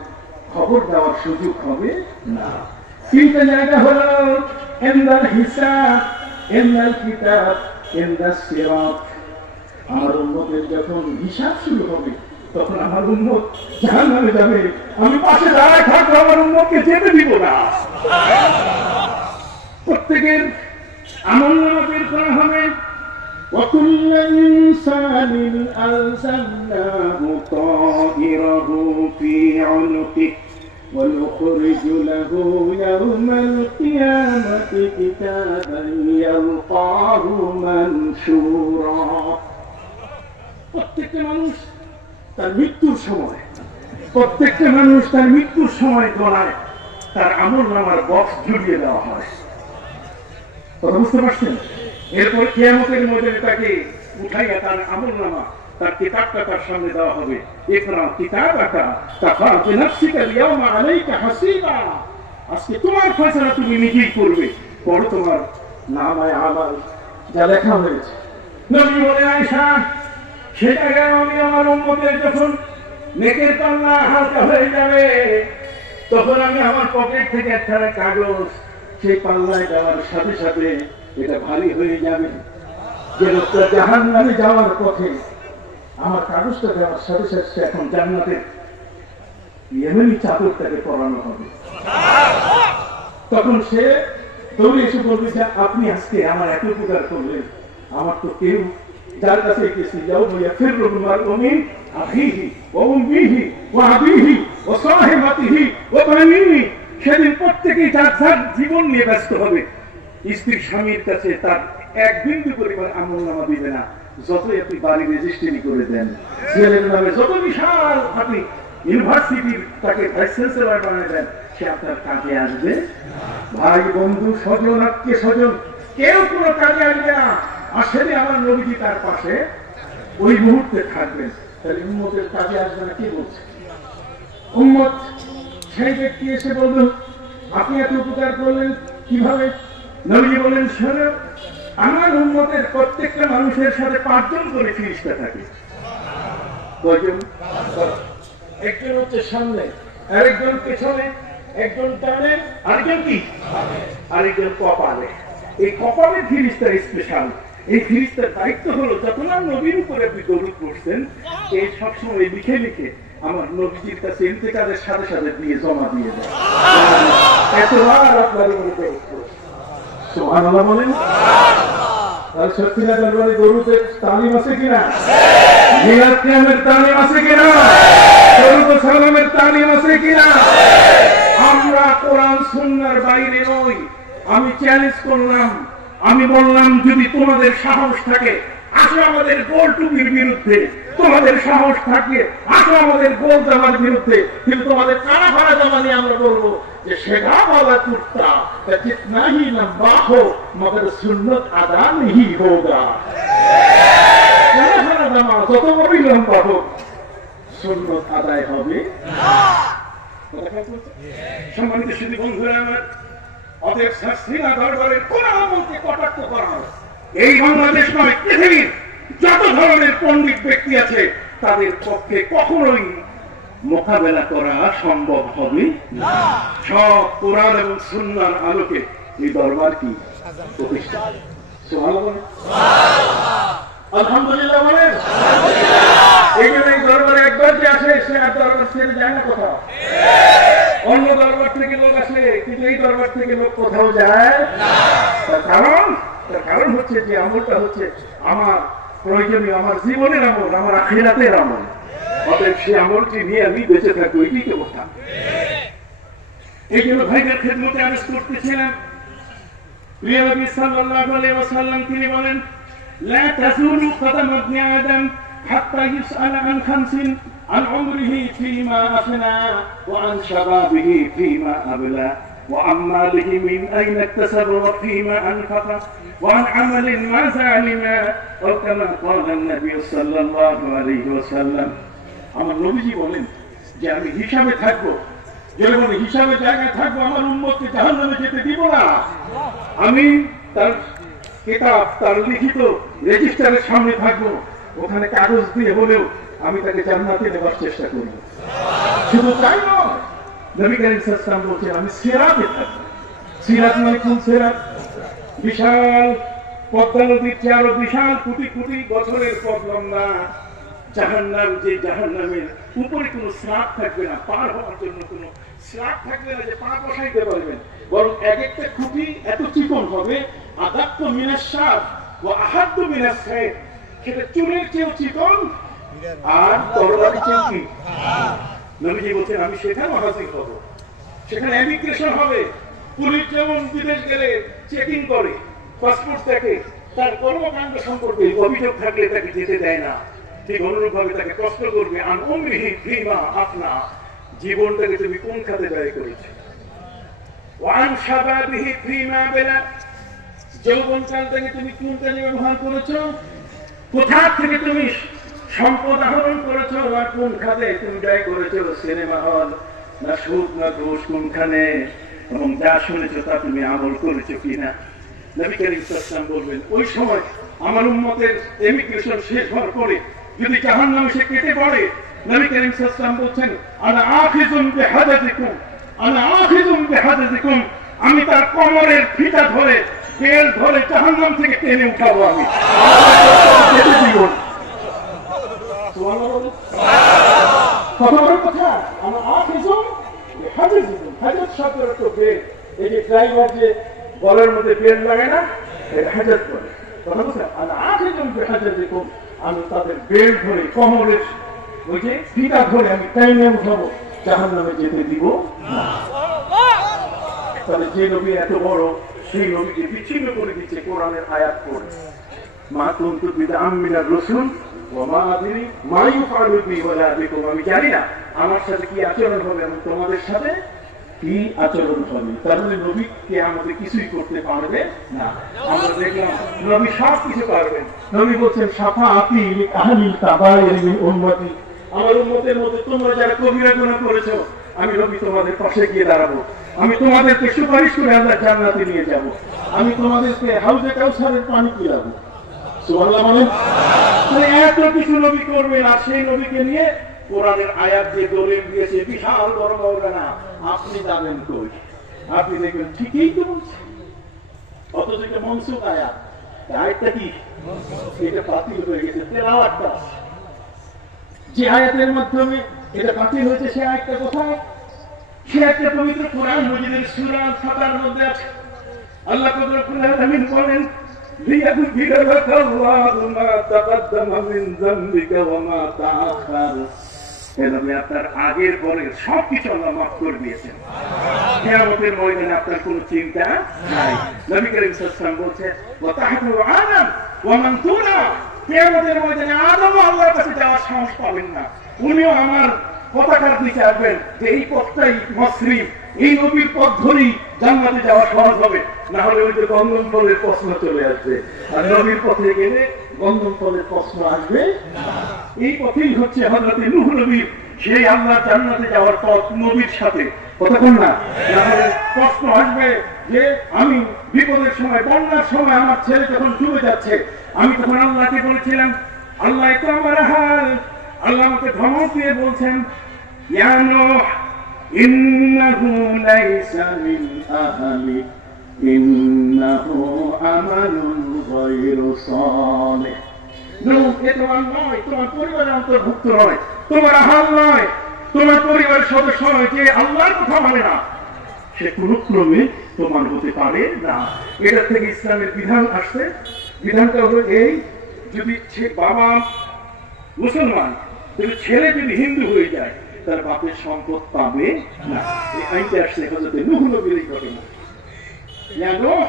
খবর দেওয়ার সুযোগ হবে না। তিনটা জায়গা হলো ইনদাল হিসাব, ইনদাল কিতাব, ইনদাস সিরাত। আমার উম্মতের যখন হিসাব শুরু হবে তখন আমার উম্মত জাহান্নামে যাবে, আমি পাশে দাঁড়ায় থাকবো, আমার উম্মতকে যেতে দিব না। প্রত্যেকের আমলনামা বের করা হবে। وكل إنسان ألزمناه طائره في عنقه ونخرج له يوم القيامة كتابا يلقاه منشورا। প্রত্যেকটা মানুষ তার মৃত্যুর সময় গড়ায় তার আমলনামার বক্স ঝুলিয়ে দেওয়া হয়। কথা বুঝতে পারছেন? এরপর কিয়ামতের ময়দানে তাকে উঠাইয়া তার আমলনামা, তার কিতাবটা তার সামনে দেওয়া হবে। ইকরা কিতাবাকা কাফা বিনাফসিকা আল-ইয়াওমা আলাইকা হাসিবা, আজকে তোমার ফয়সালা তুমি নিজেই করবে, পড়ো তোমার নামায়ে আমাল যা লেখা হয়েছে। নবী বলে, আয়েশা সেটা গেল আমি আমার উম্মতের যখন নেকের পাল্লা হালকা হয়ে যাবে তখন আমি আমার পকেট থেকে একটা কাগজ সেই পাল্লায় দেওয়ার সাথে সাথে এটা ভারী হয়ে যাবে। যে লোকটা জাহান্নামে যাওয়ার পথে আমার কাগজটা দেওয়ার সাথে সাথে এখন জান্নাতের ইয়েমেনি চাদরটাকে পরানো হবে। তখন সে দৌড়ে এসে বলবে যে আপনি আজকে আমার এত উপকার করলেন, আমার তো কেউ যার কাছে গেছি যাও বইয়া ফিররুল মারউ মিন আখিহি ওয়া উম্মিহি ওয়া আবিহি ওয়া সাহিবাতিহি ওয়া বানিহি, সেদিন প্রত্যেকেই যার যার জীবন নিয়ে ব্যস্ত হবে। স্ত্রী স্বামীর কাছে তার এক বিন্দু পরিমাণ আমলনামা দিবে না, যতই আপনি বাড়ি রেজিস্ট্রি করে দেন, ছেলের নামে যত বিশাল আপনি ইউনিভার্সিটির তাকে ভাইস চ্যান্সেলর বানিয়ে দেন, সে আপনার কাজে আসবে? ভাই বন্ধু স্বজন আত্মীয় স্বজন কেউ কোনো কাজে আসবে না। আসলে আমার নবীজি তার পাশে ওই মুহূর্তে থাকবেন, তাহলে উম্মতের কাজে আসবে না। কি বলছে উম্মত? সেই ব্যক্তি এসে বলল, আপনি এত উপকার করলেন কিভাবে? নবীজি বলেন, শোনো, আমার উম্মতের প্রত্যেকটা মানুষের সাথে 5 জন করে ফেরেশতা থাকে। কয়জন? একজন হচ্ছে সামনে, আরেকজন পেছনে, একজন ডানে, আরেকজন কি? আরেকজন কপালে। এই কপালে ফেরেশতা স্পেশাল। এই ফেরেশতার দায়িত্ব হলো যখন নবীর উপরে আপনি দরুদ পড়ছেন, এই সবসময় লিখে লিখে আমার নবীজির কাছে ইন্তেকালের সাথে সাথে দিয়ে জমা দিয়ে দেয়। এতবার আপনার উপরে সুবহানাল্লাহ বলেন। আর সত্যিনা দরবারে দরুদের তালিম আছে কিনা? মিলাদ কিয়ামের তালিম আছে কিনা? দরুদ ও সালামের তালিম আছে কিনা? আমরা কোরআন সুন্নাহর বাইরে নই। আমি চ্যালেঞ্জ করলাম, আমি বললাম যদি তোমাদের সাহস থাকে আসো আমাদের গোল টুপির বিরুদ্ধে, তোমাদের সাহস থাকে আসো আমাদের গোল জামার বিরুদ্ধে, কিন্তু তোমাদের কানা ফাড়া জামা নিয়ে আমরা বলবো যে সেগা वाला कुर्ता जितना ही लंबा हो मगर सुन्नत अदा नहीं होगा। काना फाड़ा জামা যত বড়ই লম্বা হোক সুন্নত আদায় হবে না। সম্মানিত সুধী বন্ধুরা আমার, অতএব শাস্ত্রীরা দরবারের কোন আমলকে কটাক্ষ করা হয় এই বাংলাদেশ নয়, পৃথিবীর যত ধরনের পণ্ডিত ব্যক্তি আছে তাদের পক্ষে কখনোই মোকাবেলা করা সম্ভব হবে না। সব কোরআন এবং সুন্নাহর আলোকে এই দরবার কি প্রতিষ্ঠা। সুবহানাল্লাহ। আলহামদুলিল্লাহ বলেন। এই জন্য এই দরবারে একবার যে আসে সে আর দরবার ছেড়ে যায় না কোথাও। অন্য দরবার থেকে লোক আসে, কিন্তু এই দরবার থেকে লোক কোথাও যায় না। তার কারণ হচ্ছে যে আমলটা হচ্ছে আমার প্রয়োজনীয়, আমার জীবনের আমল, আমার আখিরাতের আমল। অতএব সে আমলটি নিয়ে আমি বেঁচে থাকবো, এটি তো কথা। এই জন্য ভাইদের খেদমতে আদেশ করতেছিলাম, প্রিয় নবী সাল্লাল্লাহু আলাইহি ওয়াসাল্লাম তিনি বলেন, লা তাজুলু কদম ইবনে আদম হাত্তা ইউসআলা আন খামসিন, عن عمره فيما أفنى وعن شبابه فيما أبلى وعن ماله من أين اكتسب وفيما أنفق وعن عمل ماذا علم أو كما قال النبي صلى الله عليه وسلم। আমার নবীজি বলেন যে আমি হিসাবে থাকবো, যেরকম হিসাবে জায়গায় থাকবো, আমার উম্মতকে জাহান্নামে যেতে দিব না। আমি তার কিতাব, তার লিখিত রেজিস্টারের সামনে থাকবো, ওখানে কাগজ দিয়ে হলেও আমি তাকে জান্নাতে নেবার চেষ্টা করব। শুধু তাই নয়, নবী করিম সাল্লাল্লাহু আলাইহি ওয়াসাল্লাম বলেন আমি সিরাতে থাকব। সিরাত মানে কোন সিরাত? বিশাল পদ্মা নদীর চেয়ে আরো বিশাল কোটি কোটি বছরের পথ লম্বা জাহান্নাম, যে জাহান্নামের উপরে কোনো স্ল্যাব থাকবে না, পার হওয়ার জন্য কোনো স্ল্যাব থাকবে না যে পা বসাইতে পারবেন, বরং এক একটা খুঁটি এত চিকন হবে, আদাত্ত মিনাস শাব ওয়া আহাদ্দু মিনাস সাইদ, সেটা চুলের চেয়েও চিকন আর তরবারি চেয়েও কি। নবীজি বলছেন আমি সেখানে হাজির হব, সেখানে ইমিগ্রেশন হবে। পুলিশ যেমন বিদেশ গেলে চেকিং করে, পাসপোর্ট দেখে, তার কর্মকাণ্ড সম্পর্কে অভিযোগ থাকলে তাকে যেতে দেয় না, ঠিক অনুরূপভাবে তাকে প্রশ্ন করবে আন উমরিহি ফীমা আফনা, জীবনটাকে তুমি কোন খাতে ব্যয় করেছো, ওয়ান শাবাবিহি ফীমা আবলা, যৌবনকালটাকে তুমি কোন কাজে ব্যবহার করেছো, কোথা থেকে তুমি সম্পদ আহরণ করেছো আর কোন খাতে তুমি ব্যয় করেছো, সিনেমা হল না সুদ না ঘুষ কোনখানে, এবং যা শুনেছো তা তুমি আমল করেছো কিনা। নবী করিম সাল্লাল্লাহু আলাইহি ওয়াসাল্লাম বলবেন ওই সময় আমার উম্মতের ইমিগ্রেশন শেষ হওয়ার পরে যদি জাহান্নামে সে কেটে পড়ে, নবী করিম সাল্লাল্লাহু আলাইহি ওয়াসাল্লাম বলছেন আনা আখিযুম বিহাদাতিকুম, আনা আখিযুম বিহাদাতিকুম, আমি তার কোমরের ফিতা ধরে, বেল ধরে জাহান্নাম থেকে টেনে উঠাবো। আমি কত বড় কথা, আমার আখিযুম বিহাদাতিকুম, হাজাত শব্দের অর্থ বেল। এই যে ড্রাইভার যে গলার মধ্যে বেল লাগায় না, এটা হাজাত বলে। কথা বলছেন আর আখিযুম বিহাদাতিকুম, আমি তাদের বেল ধরে, কোমরের ওই যে ফিতা ধরে আমি টেনে উঠাবো, জাহান্নামে যেতে দিব না। তাহলে যে নবী এত বড়, সেই নবীকে বিচ্ছিন্ন করে দিচ্ছে কোরআনের আয়াত পড়ে, মা কুনতু বিদআম মিনার রাসূল ওয়া মা আদরি মা ইউফআলু বি ওয়ালা বিকুম, আমি জানি না আমার সাথে কি আচরণ হবে এবং তোমাদের সাথে কি আচরণ হবে। তার মানে নবী কিয়ামতে কিছুই করতে পারবে না। আমরা দেখলাম নবী সব কিছু পারবেন। নবী বলছেন শাফাআতি লি আহলিল কাবাইর মিন উম্মতি, আমার উম্মতের মধ্যে তোমরা যারা কবিরা গুনাহ করেছো, আমি নবী তোমাদের পাশে গিয়ে দাঁড়াবো, আমি তোমাদেরকে সুপারিশ করে আল্লাহ জান্নাতে নিয়ে যাব, আমি তোমাদেরকে হাউজে কাউসারের পানি পিলাবো। সুবহানাল্লাহ বলেন। তাহলে এত কিছু নবী করবেন, আর সেই নবীকে নিয়ে কোরআনের আয়াত যে দলিল দিয়েছে বিশাল বড় মাওলানা, আপনি যাবেন কই? আপনি দেখবেন ঠিকই তো বলছে, অথচ এটা মনসুখ আয়াত। আয়াতটা কি? এটা বাতিল হয়ে গেছে, তেলাওয়াতটা যে আয়াতের মাধ্যমে এটা বাতিল হয়েছে, সে আয়াতটা কোথায়? সে একটা পবিত্র কোরআন মজিদের সূরা আল-ফাতহার মধ্যে আছে। আল্লাহ রব্বুল আলামিন বলেন লিয়াগফিরা লাকা আল্লাহু মা তাকাদ্দামা মিন যামবিকা ওয়া মা তাআখার, এভাবে আপনার আগের পরের সবকিছু আল্লাহ মাফ করে দিয়েছেন। কিয়ামতের ময়দানে আপনার কোনো চিন্তা নাই। নবী করিম সাল্লাল্লাহু আলাইহি ওয়াসাল্লাম বলেছেন ওয়া তাহতু আদম ওয়া মান দুনা, কিয়ামতের ময়দানে আদম আল্লাহর কাছে যাওয়ার সাহস পাবেন না, উনিও আমার পতাকার নিচে আসবেন যে এই পথটাই মসৃণ, এই নবীর পথ ধরেই জান্নাতে যাওয়া সহজ হবে। না হলে ওই যে গন্ধম ফলের প্রশ্ন চলে আসবে, আর নবীর পথে গেলে গন্ধম ফলের প্রশ্ন আসবে। এই পথেই হচ্ছে হযরত নূহ নবীর সেই আল্লাহ জান্নাতে যাওয়ার পথ নবীর সাথে, কতক্ষণ না। না হলে প্রশ্ন আসবে যে আমি বিপদের সময়, বন্যার সময় আমার ছেলে যখন ডুবে যাচ্ছে, আমি তখন আল্লাহকে বলেছিলাম আল্লাহ তো আমার হাল। আল্লাহ আমাকে ধমক দিয়ে বলছেন ইয়া নূহ ইন্নাহু লাইসা মিন আহলি ইন্নাহু আমালুন গায়রু সালিহ, এ তোমার নয়, তোমার পরিবারের অন্তর্ভুক্ত নয়, তোমার আহাল নয়, তোমার পরিবারের সদস্য নয়, যে আল্লাহর কথা মানে না, সে কোন ক্রমে তোমার হতে পারে না। এটা থেকে ইসলামের বিধান আসছে। বিধানটা হলো এই, যদি বাবা মুসলমান, কিন্তু ছেলে যদি হিন্দু হয়ে যায়, তার বাপের সম্পদ পাবে না। এই আইনটা আসছে হযরত নূহ নবীর ঘটনা। ইয়া নূহ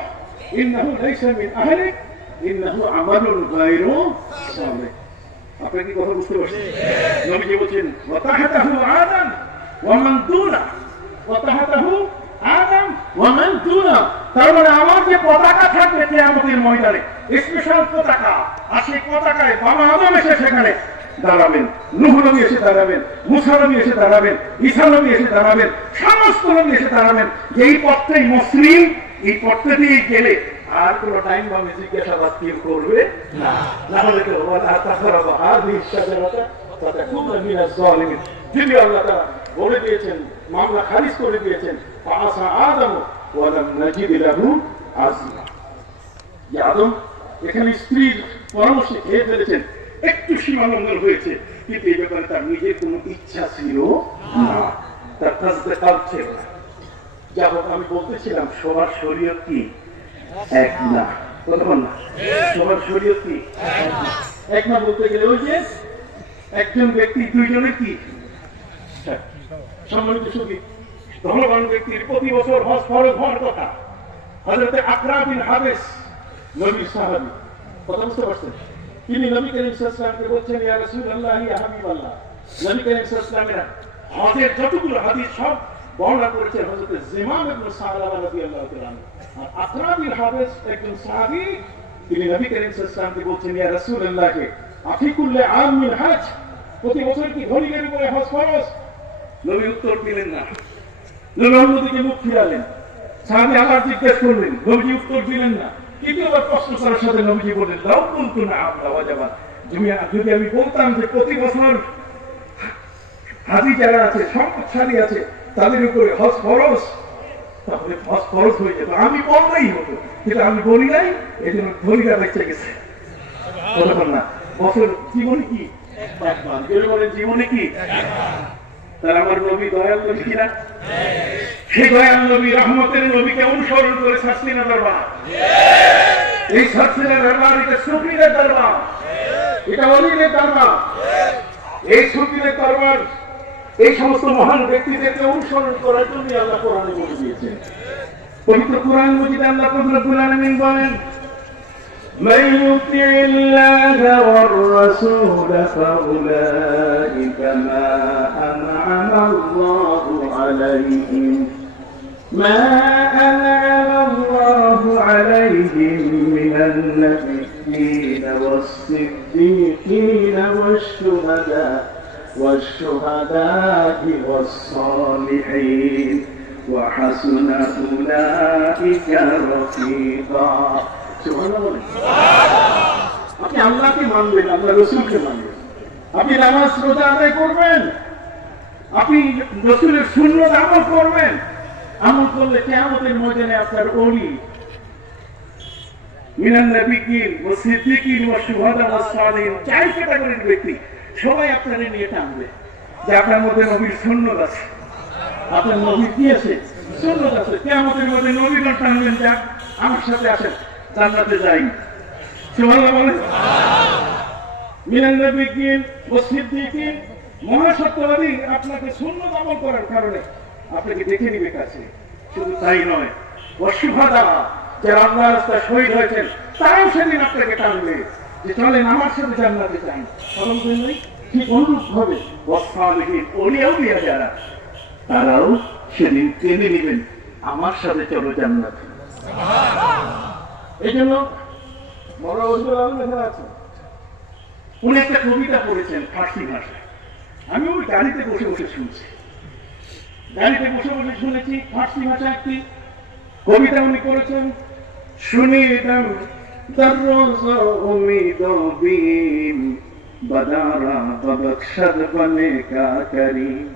ইন্নাহু লাইসা মিন আহলিক ইন্নাহু আমালুন গায়রু সালিহ। আপনি কি কথা বুঝতে পারছেন? নবীজি বলেন ওয়া তাহাতাহু আদম ওয়া মান দুনা, ওয়া তাহাতাহু আদম ওয়া মান দুনা। তার মানে আমার যে পতাকা থাকবে কিয়ামতের ময়দানে, স্পেশাল পতাকা, আর সেই পতাকায় বাবা আদম এসে সেখানে দাঁড়াবেন, নূহ নবী এসে দাঁড়াবেন, মুসা নবী এসে দাঁড়াবেন, ঈসা নবী এসে দাঁড়াবেন, সমস্ত নবী এসে দাঁড়াবেন। এই পথটাই মুসলিম, এই পথটা দিয়ে গেলে আর কোন টাইম বামে জিজ্ঞাসাবাদ কেউ করবে না। না হলে কেউ যদি আল্লাহ তাআলা বলে দিয়েছেন, মামলা খারিজ করে দিয়েছেন, ফাআসা আদম ওয়া লাম নাজিদ লাহু আজমা। আদম এখানে স্ত্রীর পরামর্শে খেয়ে ফেলেছেন, একটু সীমালঙ্ঘন হয়েছে, কিন্তু এই ব্যাপারে তার নিজের কোন ইচ্ছা ছিল না, তার কাজটা কাটছে না। যা হোক, আমি বলতেছিলাম সবার শরীয়ত কি এক না, বলবেন না? সবার শরীয়ত কি এক না? বলতে গেলে ওই যে একজন ব্যক্তি দুইজনের কি সম্মানিত সুখী ধনবান ব্যক্তির প্রতি বছর হজ ফরজ হওয়ার কথা। হযরত আকরা বিন হাবিস নবীর সাহাবী, কথা বুঝতে পারছেন? তিনি নবী করিম সাল্লাল্লাহু আলাইহি ওয়াসাল্লামকে বলছেন, ইয়া রাসূলুল্লাহ, ইয়া হাবিবাল্লাহ। নবী করিম সাল্লাল্লাহু আলাইহি ওয়াসাল্লামের হজের যতগুলো হাদিস সব বর্ণনা করেছেন হযরত জিমাম ইবনে সালাবা রাদিয়াল্লাহু তাআলা। আর আকরা বিন হাবিস একজন সাহাবী, তিনি নবী করিম সাল্লাল্লাহু আলাইহি ওয়াসাল্লামকে বলছেন, ইয়া রাসূলুল্লাহ, আফি কুল্লি আম মিন হজ, প্রতি বছর কি ধনীদের উপরে হজ ফরজ? নবী উত্তর দিলেন না। নবী অন্যদিকে মুখ ফিরালেন। সাহাবী আবার জিজ্ঞেস করলেন, নবী উত্তর দিলেন না। দ্বিতীয়বার প্রশ্ন করার সাথে নবীজি বললেন, লাউ কুনতু না'আম লাওয়াজাবা, যদি আমি বলতাম যে প্রতি বছর হাজী যারা আছে, সম্পদশালী আছে, তাদের উপরে হজ ফরজ, তাহলে হজ ফরজ হয়ে যেত, আমি বললেই হতো। কিন্তু আমি বলি নাই, এই জন্য ধনীরা বেঁচে গেছে। বলবেন না বছর জীবনে কি একবার, বলেন জীবনে কি তার আমার নবী দয়াল নবী কিনা? সেই দয়াল নবী, রহমতের নবীকে অনুসরণ করে সাসিনা দরবার, এই সাসিনা দরবার, এটা সুফিদের দরবার, এটা ওলিদের দরবার, এই সুফিদের দরবার, এই সমস্ত মহান ব্যক্তিদেরকে অনুসরণ করার জন্য আল্লাহ কোরআনে বলে দিয়েছেন। পবিত্র কোরআন মজিদে আল্লাহ রব্বুল আলামিন বলেন, من يطع الله والرسول فأولئك ما أنعم الله عليهم من النبيين والصديقين والشهداء والصالحين وحسن أولئك رفيقا। আপনি আল্লাহকে মানবেন, আল্লাহ রসুলকে মানবেন, আপনি নামাজ রোজা আদায় করবেন, আপনি রসুলের সুন্নাত আমল করবেন। আমল করলে কিয়ামতের ময়দানে আপনার ওলি মিনান নাবিয়্যিন ওয়াস সিদ্দীকিন ওয়াস শুহাদা ওয়াস সালিহিন, চার ক্যাটাগরির ব্যক্তি সবাই আপনাকে নিয়ে টানবে যে আপনার মধ্যে নবীর সুন্নাত আছে, আপনার নবীর কি আছে? সুন্নাত আছে। কিয়ামতের মধ্যে নবীগণ টানবেন, যাক আমার সাথে আসেন, জান্নাতে যাই। সুবহানাল্লাহ বলেন। মিনান নাবিয়্যিন ওয়াস সিদ্দীকিন, মহাসত্যবাদী আপনাকে সুন্নাত আমল করার কারণে আপনাকে দেখে নিবে কাছে। শুধু তাই নয়, ওয়াস শুহাদা, যারা আল্লাহর রাস্তায় শহীদ হয়েছেন, তারাও সেদিন আপনাকে টানবে যে চলেন আমার সাথে জান্নাতে যাই। ঠিক অনুরূপ ভাবে ওয়াস সালিহিন, ওলিয়া যারা, তারাও সেদিন টেনে নেবেন আমার সাথে চলো জান্নাতে। এই জন্য উনি একটা কবিতা পড়েছেন ফার্সি ভাষায়, আমি ওই গাড়িতে বসে বসে শুনছি, শুনেছি ফার্সি ভাষায় একটি কবিতা উনি করেছেন। শুনিলাম দররোজ উম্মীদ বিম বাদারা ববখশদ বনে কা করিম।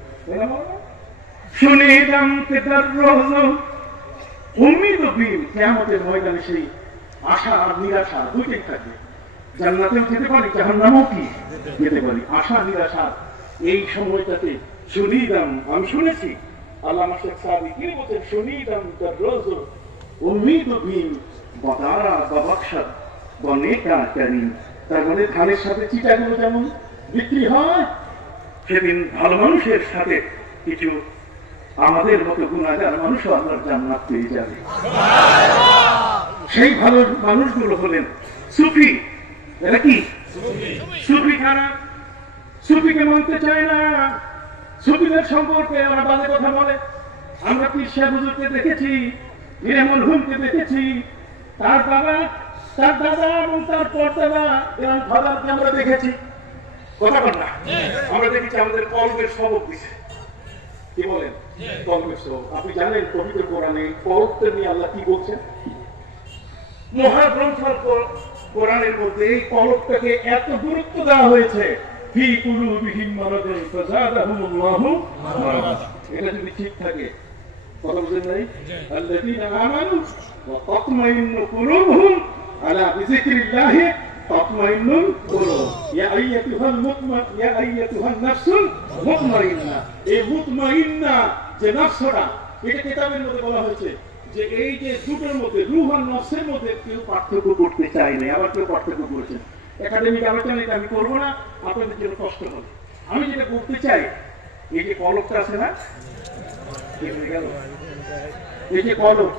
শুনিলাম কে দররোজ উম্মীদ বিম, কিয়ামতের ময়দানে সেই আশা আর নিরাশা দুটোই থাকবে। জান্নাতেও যেতে পারি, জাহান্নামেও কি যেতে পারি। আশা নিরাশা এই সময়টাতে সুনিদাম, আমি শুনেছি আল্লামা শেখ সাদি তিনি বলছেন সুনিদাম দাররোজ উম্মিদ বিন বাদারা বাবাকশাদ বনেকা কারিম। তার মানে ধানের সাথে চিটাগুলো যেমন বিক্রি হয়, সেদিন ভালো মানুষের সাথে কিছু আমাদের মতো গুনাহগার মানুষও আল্লাহর জান্নাত পেয়ে যাবে। সেই ভালো মানুষগুলো হলেন সুফি। এরা কি সুফি খানা? সুফিকে মানতে চায় না, সুফিদের সম্পর্কে ওরা বাজে কথা বলে। আমরা পীর সাহেব হুজুরকে দেখেছি, মিরামুল হুমকে দেখেছি, তার বাবা, তার দাদা এবং তার পরদাদা এবং ফাদারকে আমরা দেখেছি। কথা বল না, আমরা দেখেছি আমাদের কলবের সবক দিছে। কি বলেন? কলবের সবক। আপনি জানেন পবিত্র কোরআনে কলবকে নিয়ে আল্লাহ কি বলছেন? মহাগ্রন্থ কোরআনের মধ্যে এই কলবটাকে এত গুরুত্ব দেওয়া হয়েছে, ফি কুলুবিহিম মারাদুন ফাযাদাহুমুল্লাহু মারাদা। এটা যদি ঠিক থাকে, কথা বুঝেন নাই? আল্লাযীনা আমানু ওয়া তাতমাইন্নু কুলুবুহুম আলা বিযিকরিল্লাহি তাতমাইন্নুল কুলুব। ইয়া আইয়াতুহান নাফসুল মুতমাইন্না। এই মুতমাইন্না যে নফসটা, এটা কিতাবের মধ্যে বলা হয়েছে যে এই যে দুটোর মধ্যে রূহ আর নফসের মধ্যে কেউ পার্থক্য করতে চায় না, আবার কেউ পার্থক্য করেছেন। একাডেমিক আলোচনা এটা আমি করবো না, আপনাদের জন্য কষ্ট হবে। আমি যেটা করতে চাই, এই যে কলবটা আছে না, এই যে কলব,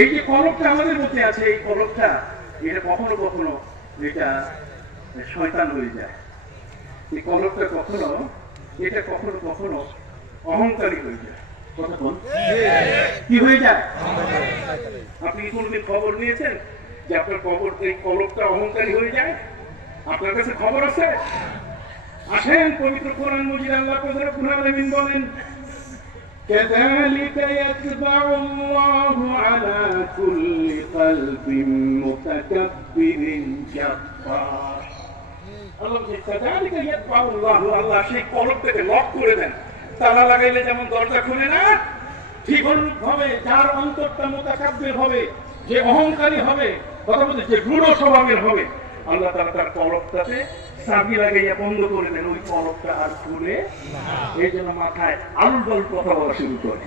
এই যে কলবটা আমাদের মধ্যে আছে, এই কলবটা এটা কখনো কখনো এটা শয়তান হয়ে যায়। এই কলবটা কখনো, এটা কখনো কখনো অহংকারী হয়ে যায়। কথা বল, কি হয়ে যায়? আপনি কি কোনদিন খবর নিয়েছেন যে আপনার এই কলবটা অহংকারী হয়ে যায়? আপনার কাছে খবর আছে? আসেন পবিত্র কোরআন মজিদ আল্লাহ রব্বুল আলামিন বলেন, كذلك يطبع الله على كل قلب متكبر جبار। আল্লাহ বলেন كذلك يطبع الله, আল্লাহ সেই কলবটাকে লক করে দেন। তালা লাগাইলে যেমন দরজা খুলে না, ঠিক ভাবে যার অন্তরটা মুতাকাব্বির হবে, যে অহংকারী হবে, কথা বলতে যে রূঢ় স্বভাবের হবে, আল্লাহ তাআলা তার কলবটাতে চাবি লাগাইয়া বন্ধ করে দেন, ওই কলবটা আর খুলে। এই জন্য মাথায় আলুর দল কথা বলা শুরু করে।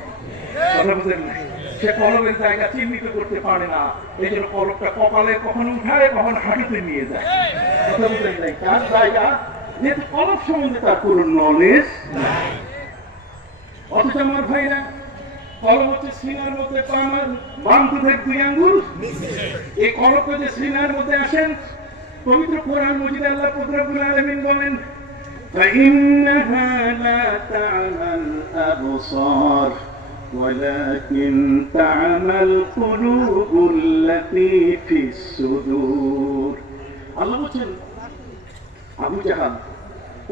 কথা বুঝেন না? সে কলবের জায়গা চিহ্নিত করতে পারে না, এই জন্য কলবটা কপালে কখনো উঠায়, কখনো হাঁটুতে নিয়ে যায়। কথা বুঝেন নাই? তার জায়গা যেহেতু কলব সম্বন্ধে তার কোনো নলেজ নাই। অথচ আমার ভাইরা, কলব হচ্ছে সিনার মধ্যে বাম দুধের 2 আঙ্গুল। এই কলবটা যে সিনার মধ্যে আসেন, পবিত্র কোরআন মজিদ আল্লাহ রব্বুল আলামিন বলেন, فإنها لا تعمى الأبصار ولكن تعمى القلوب التي في الصدور। আল্লাহ বলেন আবু জাহাল,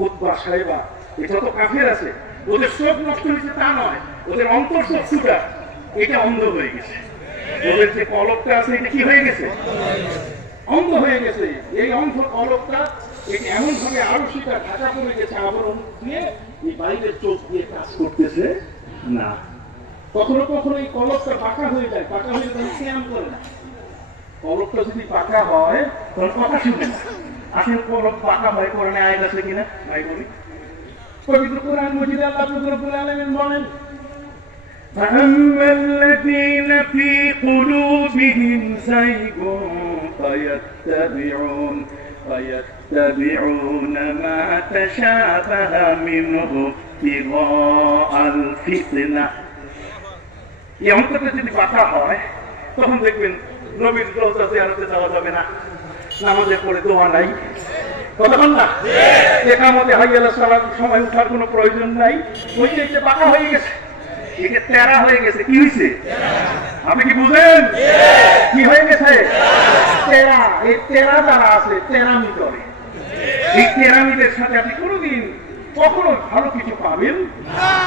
উতবা, সাইবা, এটা তো কাফের আছে, ওদের চোখ নষ্ট হয়েছে তা নয়, ওদের অন্তর চক্ষুটা এটা অন্ধ হয়ে গেছে। ওদের যে কলবটা আছে এটা কি হয়ে গেছে? অন্ধ হয়ে গেছে। এই অন্ধ কলবটা এমন ভাবে আরো সেটা ঢাকা পড়ে গেছে আবরণ দিয়ে, এই বাইরের চোখ দিয়ে কাজ করতেছে না। কখনো কখনো এই কলবটা পাকা হয়ে যায়, পাকা হয়ে গেলে ক্যাম করে না। কলবটা যদি পাকা হয় তখন কথা শুনে না। আসলে কলব পাকা হয় কোরআনে আয়াত আছে কিনা ভাই বলি? পবিত্র কোরআন মজিদে আল্লাহ রব্বুল আলামিন বলেন, فأما الذين في قلوبهم زيغ فيتبعون ما تشابه منه ابتغاء الفتنة। এই অন্তরটা যদি পাকা হয়, তখন দেখবেন নবীর রওজা জিয়ারতে যাওয়া যাবে না, নামাজে পড়ে দোয়া নাই, কথা বল না, ইকামতে হাইয়া আলাস সালাত সময় উঠার কোনো প্রয়োজন নাই। ওই যে পাকা হয়ে গেছে, এটা তেরা হয়ে গেছে। কি হয়েছে আপনি কি বুঝেন? কি হয়ে গেছে? তেরা। এই তেরা যারা আছে তেরামি করে, এই তেরামিদের সাথে আপনি কোনোদিন কখনো ভালো কিছু পাবেন?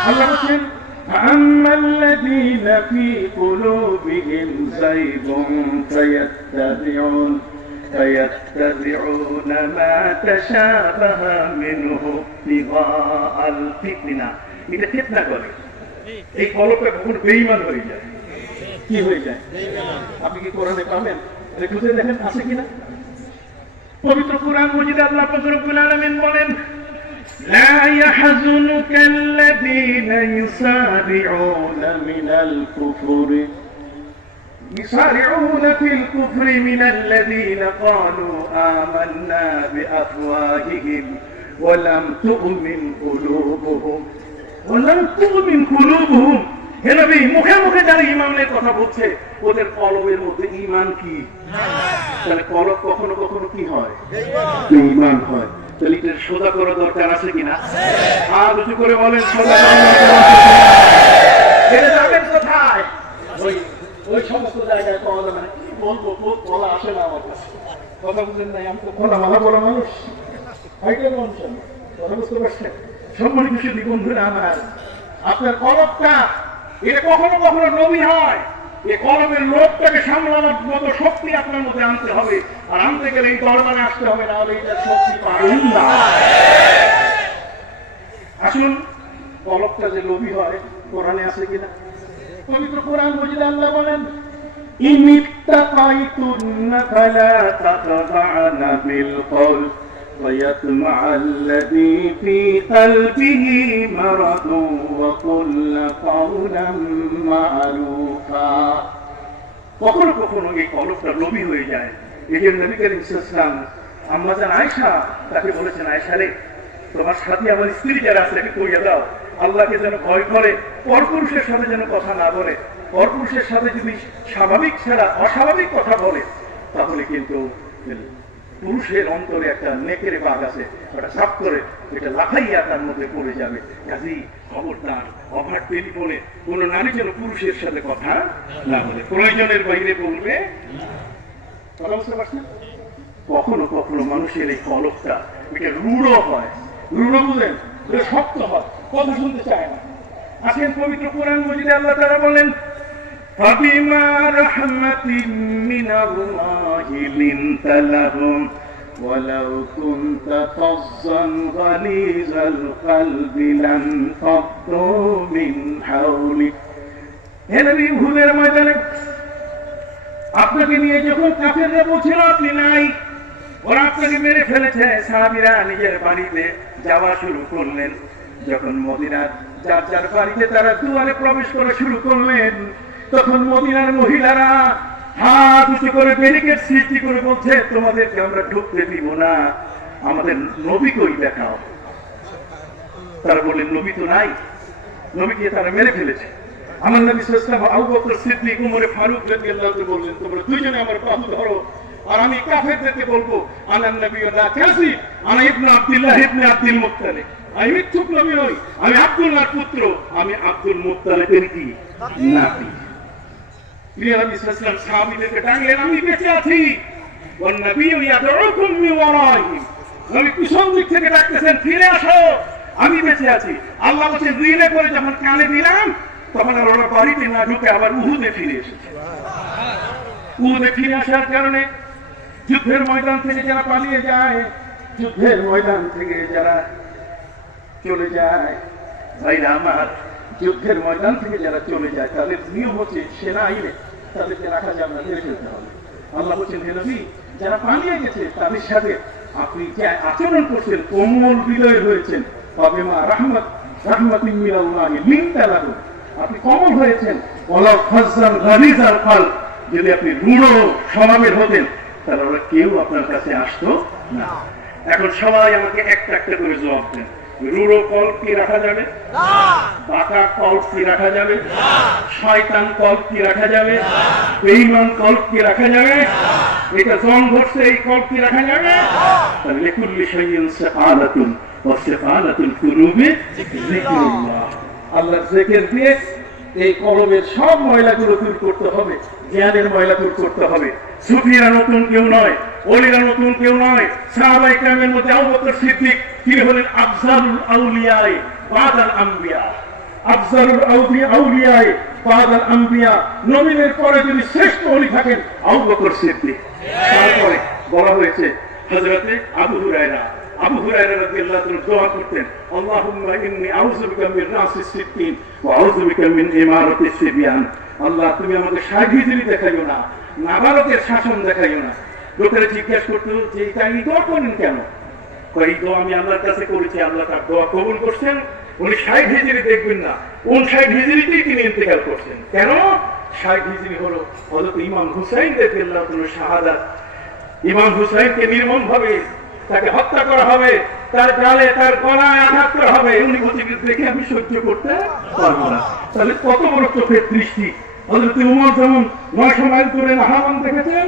আল্লাহ বলেন, فأما الذين في قلوبهم زيغ فيتبعون ما تشابه منه ابتغاء الفتنة। এটা ফিতনা করে। এই কলবটা কখন বেঈমান হয়ে যায়, কি হয়ে যায়? আপনি কি কোরআনে পাবেন? খুঁজে দেখেন আছে কিনা। পবিত্র কুরআন মজিদে আল্লাহ পাক রব্বুল আলামিন বলেন, লা ইয়াহজুনুকা আল্লাযীনা ইউসারিউনা মিনাল কুফরি يسارعون في الكفر من الذين قالوا آمنا بأفواههم ولم تؤمن قلوبهم হে নবী, মুখে মুখে যারা ঈমানের কথা বলছে ওদের কলবের মধ্যে ঈমান কি? তাহলে কলব কখনো কখনো কি হয়? ঈমান হয়। তাহলে এটা সোজা করা দরকার আছে কিনা? আর উঁচু করে বলেন, সোজা এটা যাবেন কোথায়? ওই সমস্ত জায়গায় পাওয়া যাবে না। কি বলবো, বলা আসে না আমার কাছে। কথা বুঝেন নাই? আমি তো কথা বলা মানুষ, কথা বুঝতে পারছেন? সম্মানিত সুধী বন্ধুরা আমার, আপনার কলবটা এটা কখনো কখনো নবী হয়। এই কলমের লোকটাকে সামলানোর মতো শক্তি আপনার মধ্যে আনতে হবে, আর আনতে গেলে এই দরবারে আসতে হবে, না হলে এটা শক্তি পাবেন না। আসুন, কলবটা যে লোভী হয় কোরআনে আছে কিনা? পবিত্র কোরআন মজিদে আল্লাহ বলেন, ইনিত্তাকাইতুন্না ফালা তাতাবা'না বিল কওল ওয়ায়াতমা আল্লাযী ফী কলবিহি মারাদুন ওয়া কুল্লা কাওলাম মা'রুফা। কখনো কখনো এই কলবটা লোভী হয়ে যায়। এই জন্য নবী করিম সাল্লাল্লাহু আলাইহি ওয়াসাল্লাম আম্মা জান আয়েশা তাকে বলেছেন, আয়েশা রে, তোমার সাথে আমার স্ত্রী যারা আছে তাকে কইয়া দাও আল্লাহকে যেন ভয় করে, পরপুরুষের সাথে যেন কথা না বলে। পরপুরুষের সাথে যদি স্বাভাবিক ছাড়া অস্বাভাবিক কথা বলে, তাহলে কিন্তু পুরুষের অন্তরে একটা নেকের বাঘ আছে, ওটা সাফ করে এটা লাফাইয়া তার মধ্যে পড়ে যাবে। কাজেই খবরদার, অভার টেলিফোনে কোনো নারী যেন পুরুষের সাথে কথা না বলে, প্রয়োজনের বাইরে বলবে। কথা বুঝতে পারছেন? কখনো কখনো মানুষের এই কলবটা এটা রূঢ় হয়। রূঢ় বুঝেন? শক্ত হয়, কথা শুনতে চায় না। আসেন পবিত্র কোরআন মজিদে আল্লাহ তাআলা বলেন, ফাবিমা রাহমাতিন মিনাল্লাহি লিনতা লাহুম ওয়ালাউ কুনতা ফাজ্জান গালিজাল কলবি লান ফাদ্দু মিন হাওলিক। হে নবী, উহুদের ময়দানে আপনাকে নিয়ে যখন কাফেররা বলছিল আপনি নাই, ওরা আপনাকে মেরে ফেলেছে, সাহাবীরা নিজের বাড়িতে যাওয়া শুরু করলেন। যখন মদিনার যার যার বাড়িতে তারা দুয়ারে প্রবেশ করা শুরু করলেন, তখন মদিনার মহিলারা হাত উঁচু করে ব্যারিকেড সৃষ্টি করে বলছে, তোমাদেরকে আমরা ঢুকতে দিব না, আমাদের নবী কই দেখাও। তারা বললেন, নবী তো নাই, নবীকে তারা মেরে ফেলেছে। আমার নবী সাল্লাল্লাহু আলাইহি ওয়াসাল্লাম, আবু বকর সিদ্দিক, উমর ফারুক রাদিয়াল্লাহু আনহু বললেন, তোমরা দুইজনে আমার বাহু ধরো, আর আমি কাফেরদেরকে বলবো, আনান নবী লা কাযিব, আনা ইবনে আব্দুল্লাহ ইবনে আব্দুল মুত্তালিব, আমি মিথ্যুক নবী নই, আমি আব্দুল্লাহর পুত্র, আমি আব্দুল মুত্তালিবের কি নাতি। প্রিয় নবী সাল্লাল্লাহু আলাইহি ওয়াসাল্লাম সাহাবীদেরকে ডাকলেন, আমি বেঁচে আছি। ওয়ান নবিয়্যু ইয়াদউকুম মিন ওয়ারাইহি, নবী পিছন দিক থেকে ডাকতেছেন, ফিরে আসো, আমি বেঁচে আছি। আল্লাহ বলেন, রিলে করে যখন কানে দিলাম, তখন আর ওরা বাড়িতে না ঢুকে আবার উহুদে ফিরে এসেছে। উহুদে ফিরে আসার কারণে যুদ্ধের ময়দান থেকে যারা পালিয়ে যায়, যুদ্ধের ময়দান থেকে যারা চলে যায়, ভাইরা আমার, যুদ্ধের ময়দান থেকে যারা চলে যায় তাদের নিয়ম হচ্ছে সেনা আইনে তাদেরকে রাখা যাবে না, মেরে ফেলতে হবে। আল্লাহ বলছেন, হে নবী, যারা পালিয়ে গেছে তাদের সাথে আপনি যে আচরণ করছেন, কোমল হৃদয়ের হয়েছেন, ফাবিমা রাহমাতিন মিনাল্লাহি লিনতা লাহুম, আপনি কোমল হয়েছেন। ওয়ালাউ ফাজ্জান গালিজাল কলব, যদি আপনি রূঢ় স্বভাবের হতেন তাহলে ওরা কেউ আপনার কাছে আসতো না। এখন সবাই আমাকে একটা একটা করে জবাব দেন, রূঢ় কল্প কি রাখা যাবে? বাঁকা কল্প কি রাখা যাবে? শয়তান কল্প কি রাখা যাবে? বেঈমান কল্প কি রাখা যাবে? এটা জং ধরছে, এই কল্প কি রাখা যাবে? তাহলে লিকুল্লি শাইইন সাফালাতুন ওয়া সাফালাতুল কুলুবি যিকরুল্লাহ, আল্লাহর জিকির দিয়ে এই কলবের সব ময়লাগুলো দূর করতে হবে, জ্ঞানের ময়লা দূর করতে হবে। সুফিরা নতুন কেউ নয়, ওলিরা নতুন কেউ নয়। সাহাবায়ে কেরামের মধ্যে আবু বকর সিদ্দিক, তিনি হলেন আফজালুল আউলিয়া বাদাল আম্বিয়া। আফজালুল আউলিয়া বাদাল আম্বিয়া, নবীদের পরে যদি শ্রেষ্ঠ ওলি থাকেন আবু বকর সিদ্দিক। তারপরে বলা হয়েছে হযরতে আবু হুরায়রা রাদিয়াল্লাহু আনহু দোয়া করতেন, আল্লাহুম্মা ইন্নী আউযু বিকা মিন রাসিস সিদ্দিন ওয়া আউযু বিকা মিন ইমারাতিস সিবিয়ান। আল্লাহ, তুমি আমাকে শাগিদিনী দেখাইও না, নাবালকের শাসন দেখাইও না, লোকেরা জিজ্ঞাসা করতো যে এটা এই দোয়া করেন কেন? এই দোয়া আমি আল্লাহর কাছে করেছি, আল্লাহ তার দোয়া কবুল করছেন। উনি 60 হিজরি দেখবেন না, 59 হিজরিতেই তিনি ইন্তেকাল করছেন। কেন? 60 হিজরি হলো হযরত ইমাম হুসাইন রাদিয়াল্লাহু তাআলা শাহাদাত। ইমাম হুসাইনকে নির্মম ভাবে তাকে হত্যা করা হবে, তার গালে তার গলায় আঘাত করা হবে। উনি বলছেন দেখে আমি সহ্য করতে পারবো না। তাহলে কত বড় চোখের দৃষ্টি! হযরত উমর যেমন 900 মাইল দূরে নাহরাওয়ান দেখেছেন,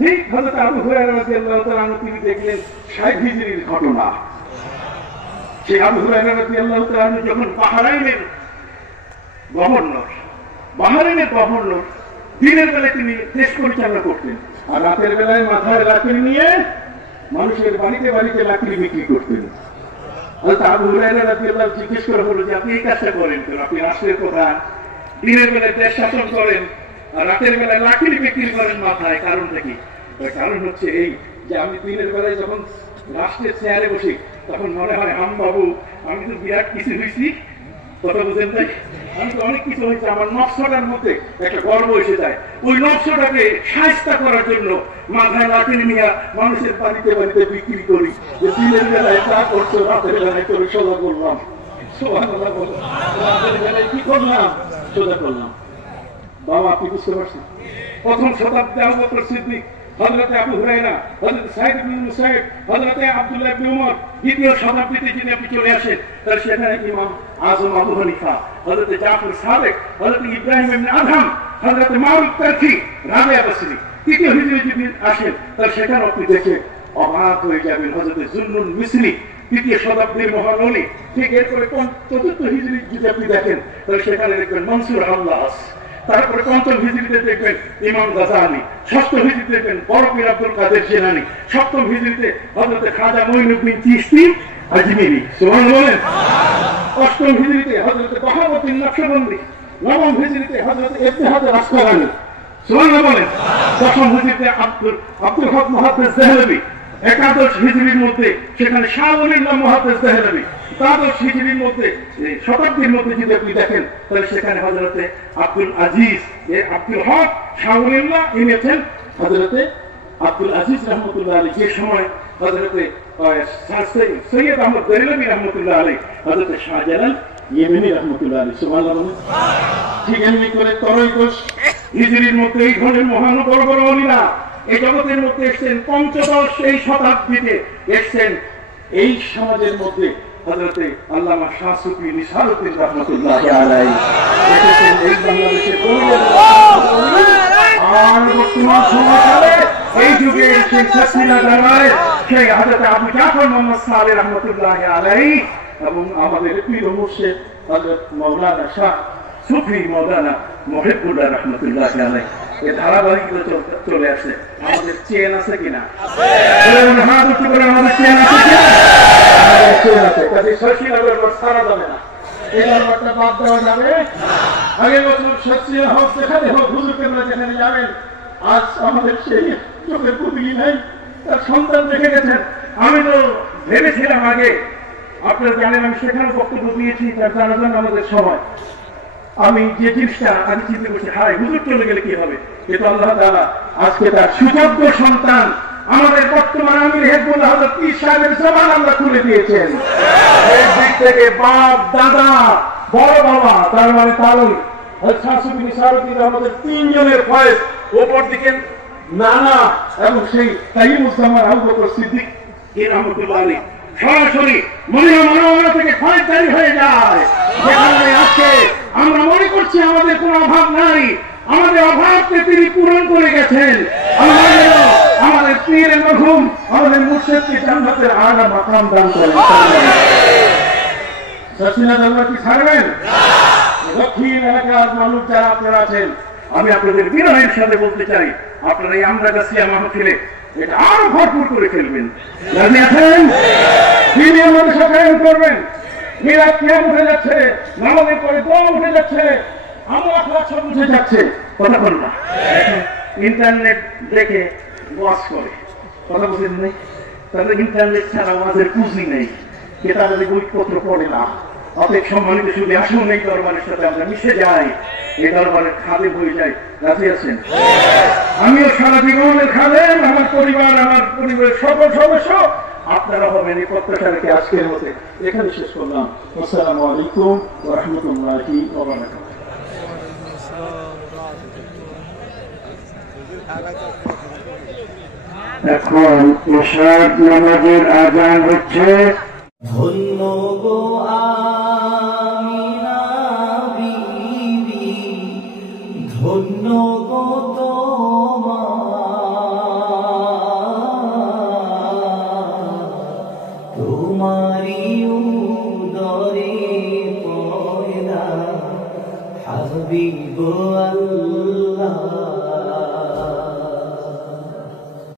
ঠিক হযরত আবু হুরায়রা রাদিয়াল্লাহু তাআলা তিনি দেখলেন 60 হিজরির ঘটনা। সেই আবু হুরায়রা রাদিয়াল্লাহু তাআলা যখন বাহরাইনের গভর্নর, দিনের বেলায় তিনি দেশ পরিচালনা করতেন, আর রাতের বেলায় মাথায় লাকড়ি নিয়ে মানুষের বাড়িতে বাড়িতে লাকড়ি বিক্রি করতেন। আবু হুরায়রা রাদিয়াল্লাহু তাআলা জিজ্ঞেস করা হলো যে আপনি এই কাজটা করেন কেন? আপনি রাষ্ট্রের প্রধান, দিনের বেলায় দেশ শাসন করেন আর রাতের বেলায় লাকড়ি বিক্রি করেন মাথায়, কারণটা কি? কারণ হচ্ছে এই যে আমি দিনের বেলায় যখন রাষ্ট্রের চেয়ারে বসি তখন মনে হয় বাবু আমি তো বিরাট কিছু হয়েছি, কথা বুঝেন তাই? আমি তো অনেক কিছু হয়েছে, আমার নকশাটার মধ্যে একটা গর্ব এসে যায়। ওই নকশাটাকে শায়েস্তা করার জন্য মাথায় লাঠি নিয়ে মানুষের বাড়িতে বাড়িতে বিক্রি করি, যে দিনের বেলায় চা করছো, রাতের বেলায় করে সোজা করলাম। সুবহানাল্লাহ বলো, রাতের বেলায় কি করলাম? সোজা করলাম। বাবা আপনি বুঝতে পারছেন? প্রথম শতাব্দে আবু বকর সিদ্দিক, হযরতে আবু হুরায়রা, হযরত সাঈদ ইবনে মুসাইয়্যিব, হযরতে আব্দুল্লাহ ইবনে উমর, দ্বিতীয় শতাব্দীতে যদি আপনি চলে আসেন তাহলে সেখানে ইমাম আযম আবু হানিফা, হযরতে জাফর সাদেক, হযরতে ইব্রাহিম ইবনে আদহাম, হযরতে মারুফ তারকি, রাবিয়া বসরি। তৃতীয় হিজরি যদি আসেন তাহলে সেখানে আপনি দেখে অবাক হয়ে যাবেন, হযরতে জুন্নুন মিসরি, তৃতীয় শতাব্দীর মহান ওলি। ঠিক এরপরে চতুর্থ হিজরি যদি আপনি দেখেন তাহলে সেখানে দেখবেন মনসুর হাল্লাস। তারপরে পঞ্চম হিজরিতে দেখবেন ইমাম গাজালি, ষষ্ঠ হিজরিতে দেখবেন বড় পীর আব্দুল কাদের জিলানী, সপ্তম হিজরিতে হযরত খাজা মঈনুদ্দিন চিশতি আজমিরি, সুবহানাল্লাহ বলেন। অষ্টম হিজরিতে হযরত বাহাউদ্দিন নকশবন্দি, নবম হিজরিতে হযরত ইবনে হাজার আসকালানী, সুবহানাল্লাহ বলেন। দশম হিজরিতে আব্দুল হক মুহাদ্দিস দেহলভী, একাদশ হিজরির মধ্যে সেখানে শাহ ওলিউল্লাহ মুহাদ্দিস দেহলভী, দ্বাদশ হিজরির মধ্যে শতাব্দীর মধ্যে যদি আপনি দেখেন তাহলে সেখানে হযরতে আব্দুল আজিজ আব্দুল হক শাহ ওলিউল্লাহ ইনি আছেন হযরতে আব্দুল আজিজ রহমতুল্লাহ আলাইহি। যে সময় হযরতে সৈয়দ আহমদ দেহলভী রহমতুল্লাহ আলাইহি, হযরতে শাহজালাল ইয়েমেনি রহমতুল্লাহ আলাইহি, সুবহানাল্লাহ। ঠিক এমনি করে 13 হিজরির মধ্যে এই ধরনের মহান বড় বড় ওলিরা এই জগতের মধ্যে এসছেন। পঞ্চদশ এই শতাব্দীতে এসছেন এই সমাজের মধ্যে হযরতে আল্লামা শাহ সুফি নিসারউদ্দিন রাহমাতুল্লাহি আলাইহি এসেছেন এই বাংলাদেশের আর বর্তমান সমাজে এই যুগে সেই সাসিনা দরবারে সেই হযরত আবু জাফর মুহাম্মদ সালেহ রাহমাতুল্লাহি আলাইহি এবং আমাদের পীর মুর্শিদ হযরত মাওলানা শাহ সুফি মাওলানা মুহিবুল্লাহ রাহমাতুল্লাহি আলাইহি। এই ধারাবাহিকতা চলে আসে। আমাদের চেন আছে কিনা? হাত উঁচু করে আমাদের চেন আছে কিনা? চেন আছে। কাজে শশীনগর সারা যাবে না, এই নাম্বারটা বাদ দেওয়া যাবে। আগের বছর শশী হোক যেখানে হোক হুজুর কেবলা যেখানে যাবেন, আজ আমাদের সেই চোখের পুতুলি নাই, তার সন্তান রেখে গেছেন। আমি তো ভেবেছিলাম আগে, আপনারা জানেন আমি সেখানে বক্তব্য দিয়েছি তার জানাজান আমাদের সময়। আমি যে জিনিসটা আমি চিন্তা করছি, হায় হুজুর চলে গেলে কি হবে, কিন্তু আল্লাহ তাআলা আজকে তার সুযোগ্য সন্তান আমাদের বর্তমান আমির হেফজুল্লাহ হযরত পীর সাহেবের জবান আল্লাহ খুলে দিয়েছেন। এই দিক থেকে বাপ দাদা বড় বাবা তার মানে তালুন শাহ সুফি নিসারউদ্দিন আমাদের 3 জনের ফয়েজ, ওপর দিকে নানা এবং সেই কাইয়ুমুজ্জামান আবু বকর সিদ্দিক রাহমাতুল্লাহ আলাইহি সরাসরি মনোমনা থেকে ফয়েজদারি হয়ে যায়। যেখানে আজকে আমরা মনে করছি আমাদের কোনো অভাব নাই, আমাদের অভাবকে তিনি পূরণ করে গেছেন। আমাদের পীরের মরহুম আমাদের মুর্শিদকে জান্নাতের আলা মাকাম দান করেন। শশীনা দরবার কি ছাড়বেন? দক্ষিণ এলাকার মানুষ যারা আপনারা আছেন, আমি আপনাদের বিনয়ের সাথে বলতে চাই, আপনারা এই আমরাগাছিয়া মাহফিলে এটা আরো ভরপুর করে ফেলবেন। রাজি আছেন? দিনের মধ্যে সকায়ন করবেন। মিলাদ কিয়াম উঠে যাচ্ছে, নামাজের পরে দোয়া উঠে যাচ্ছে, আমরা আখলাক সব উঠে যাচ্ছে। কথা বল না, ইন্টারনেট দেখে ওয়াজ করে, কথা বলেন নাই? তাহলে ইন্টারনেট ছাড়া ওয়াজের পুঁজি নেই, কেতাবের বইপত্র পড়ে না, অতএব সম্মানিত শুধু আসুন এই দরবারের সাথে আমরা মিশে যাই, এই দরবারের খাদে বয়ে যাই। রাজি আছেন? আমিও সারা জীবনের খাদেম, আমার পরিবারের সকল সদস্য আপনারা হবেন, এই প্রত্যাশা রেখে আজকের মতো এখানে শেষ করলাম। আসসালামু আলাইকুম ওয়া রাহমাতুল্লাহি ওয়া বারাকাতুহু। এখন ইশার নামাজের আযান হচ্ছে। ধন্য গো আমিনা বিবি, ধন্য গো তোমারি উদরে পয়দা হাবিব আল্লাহ।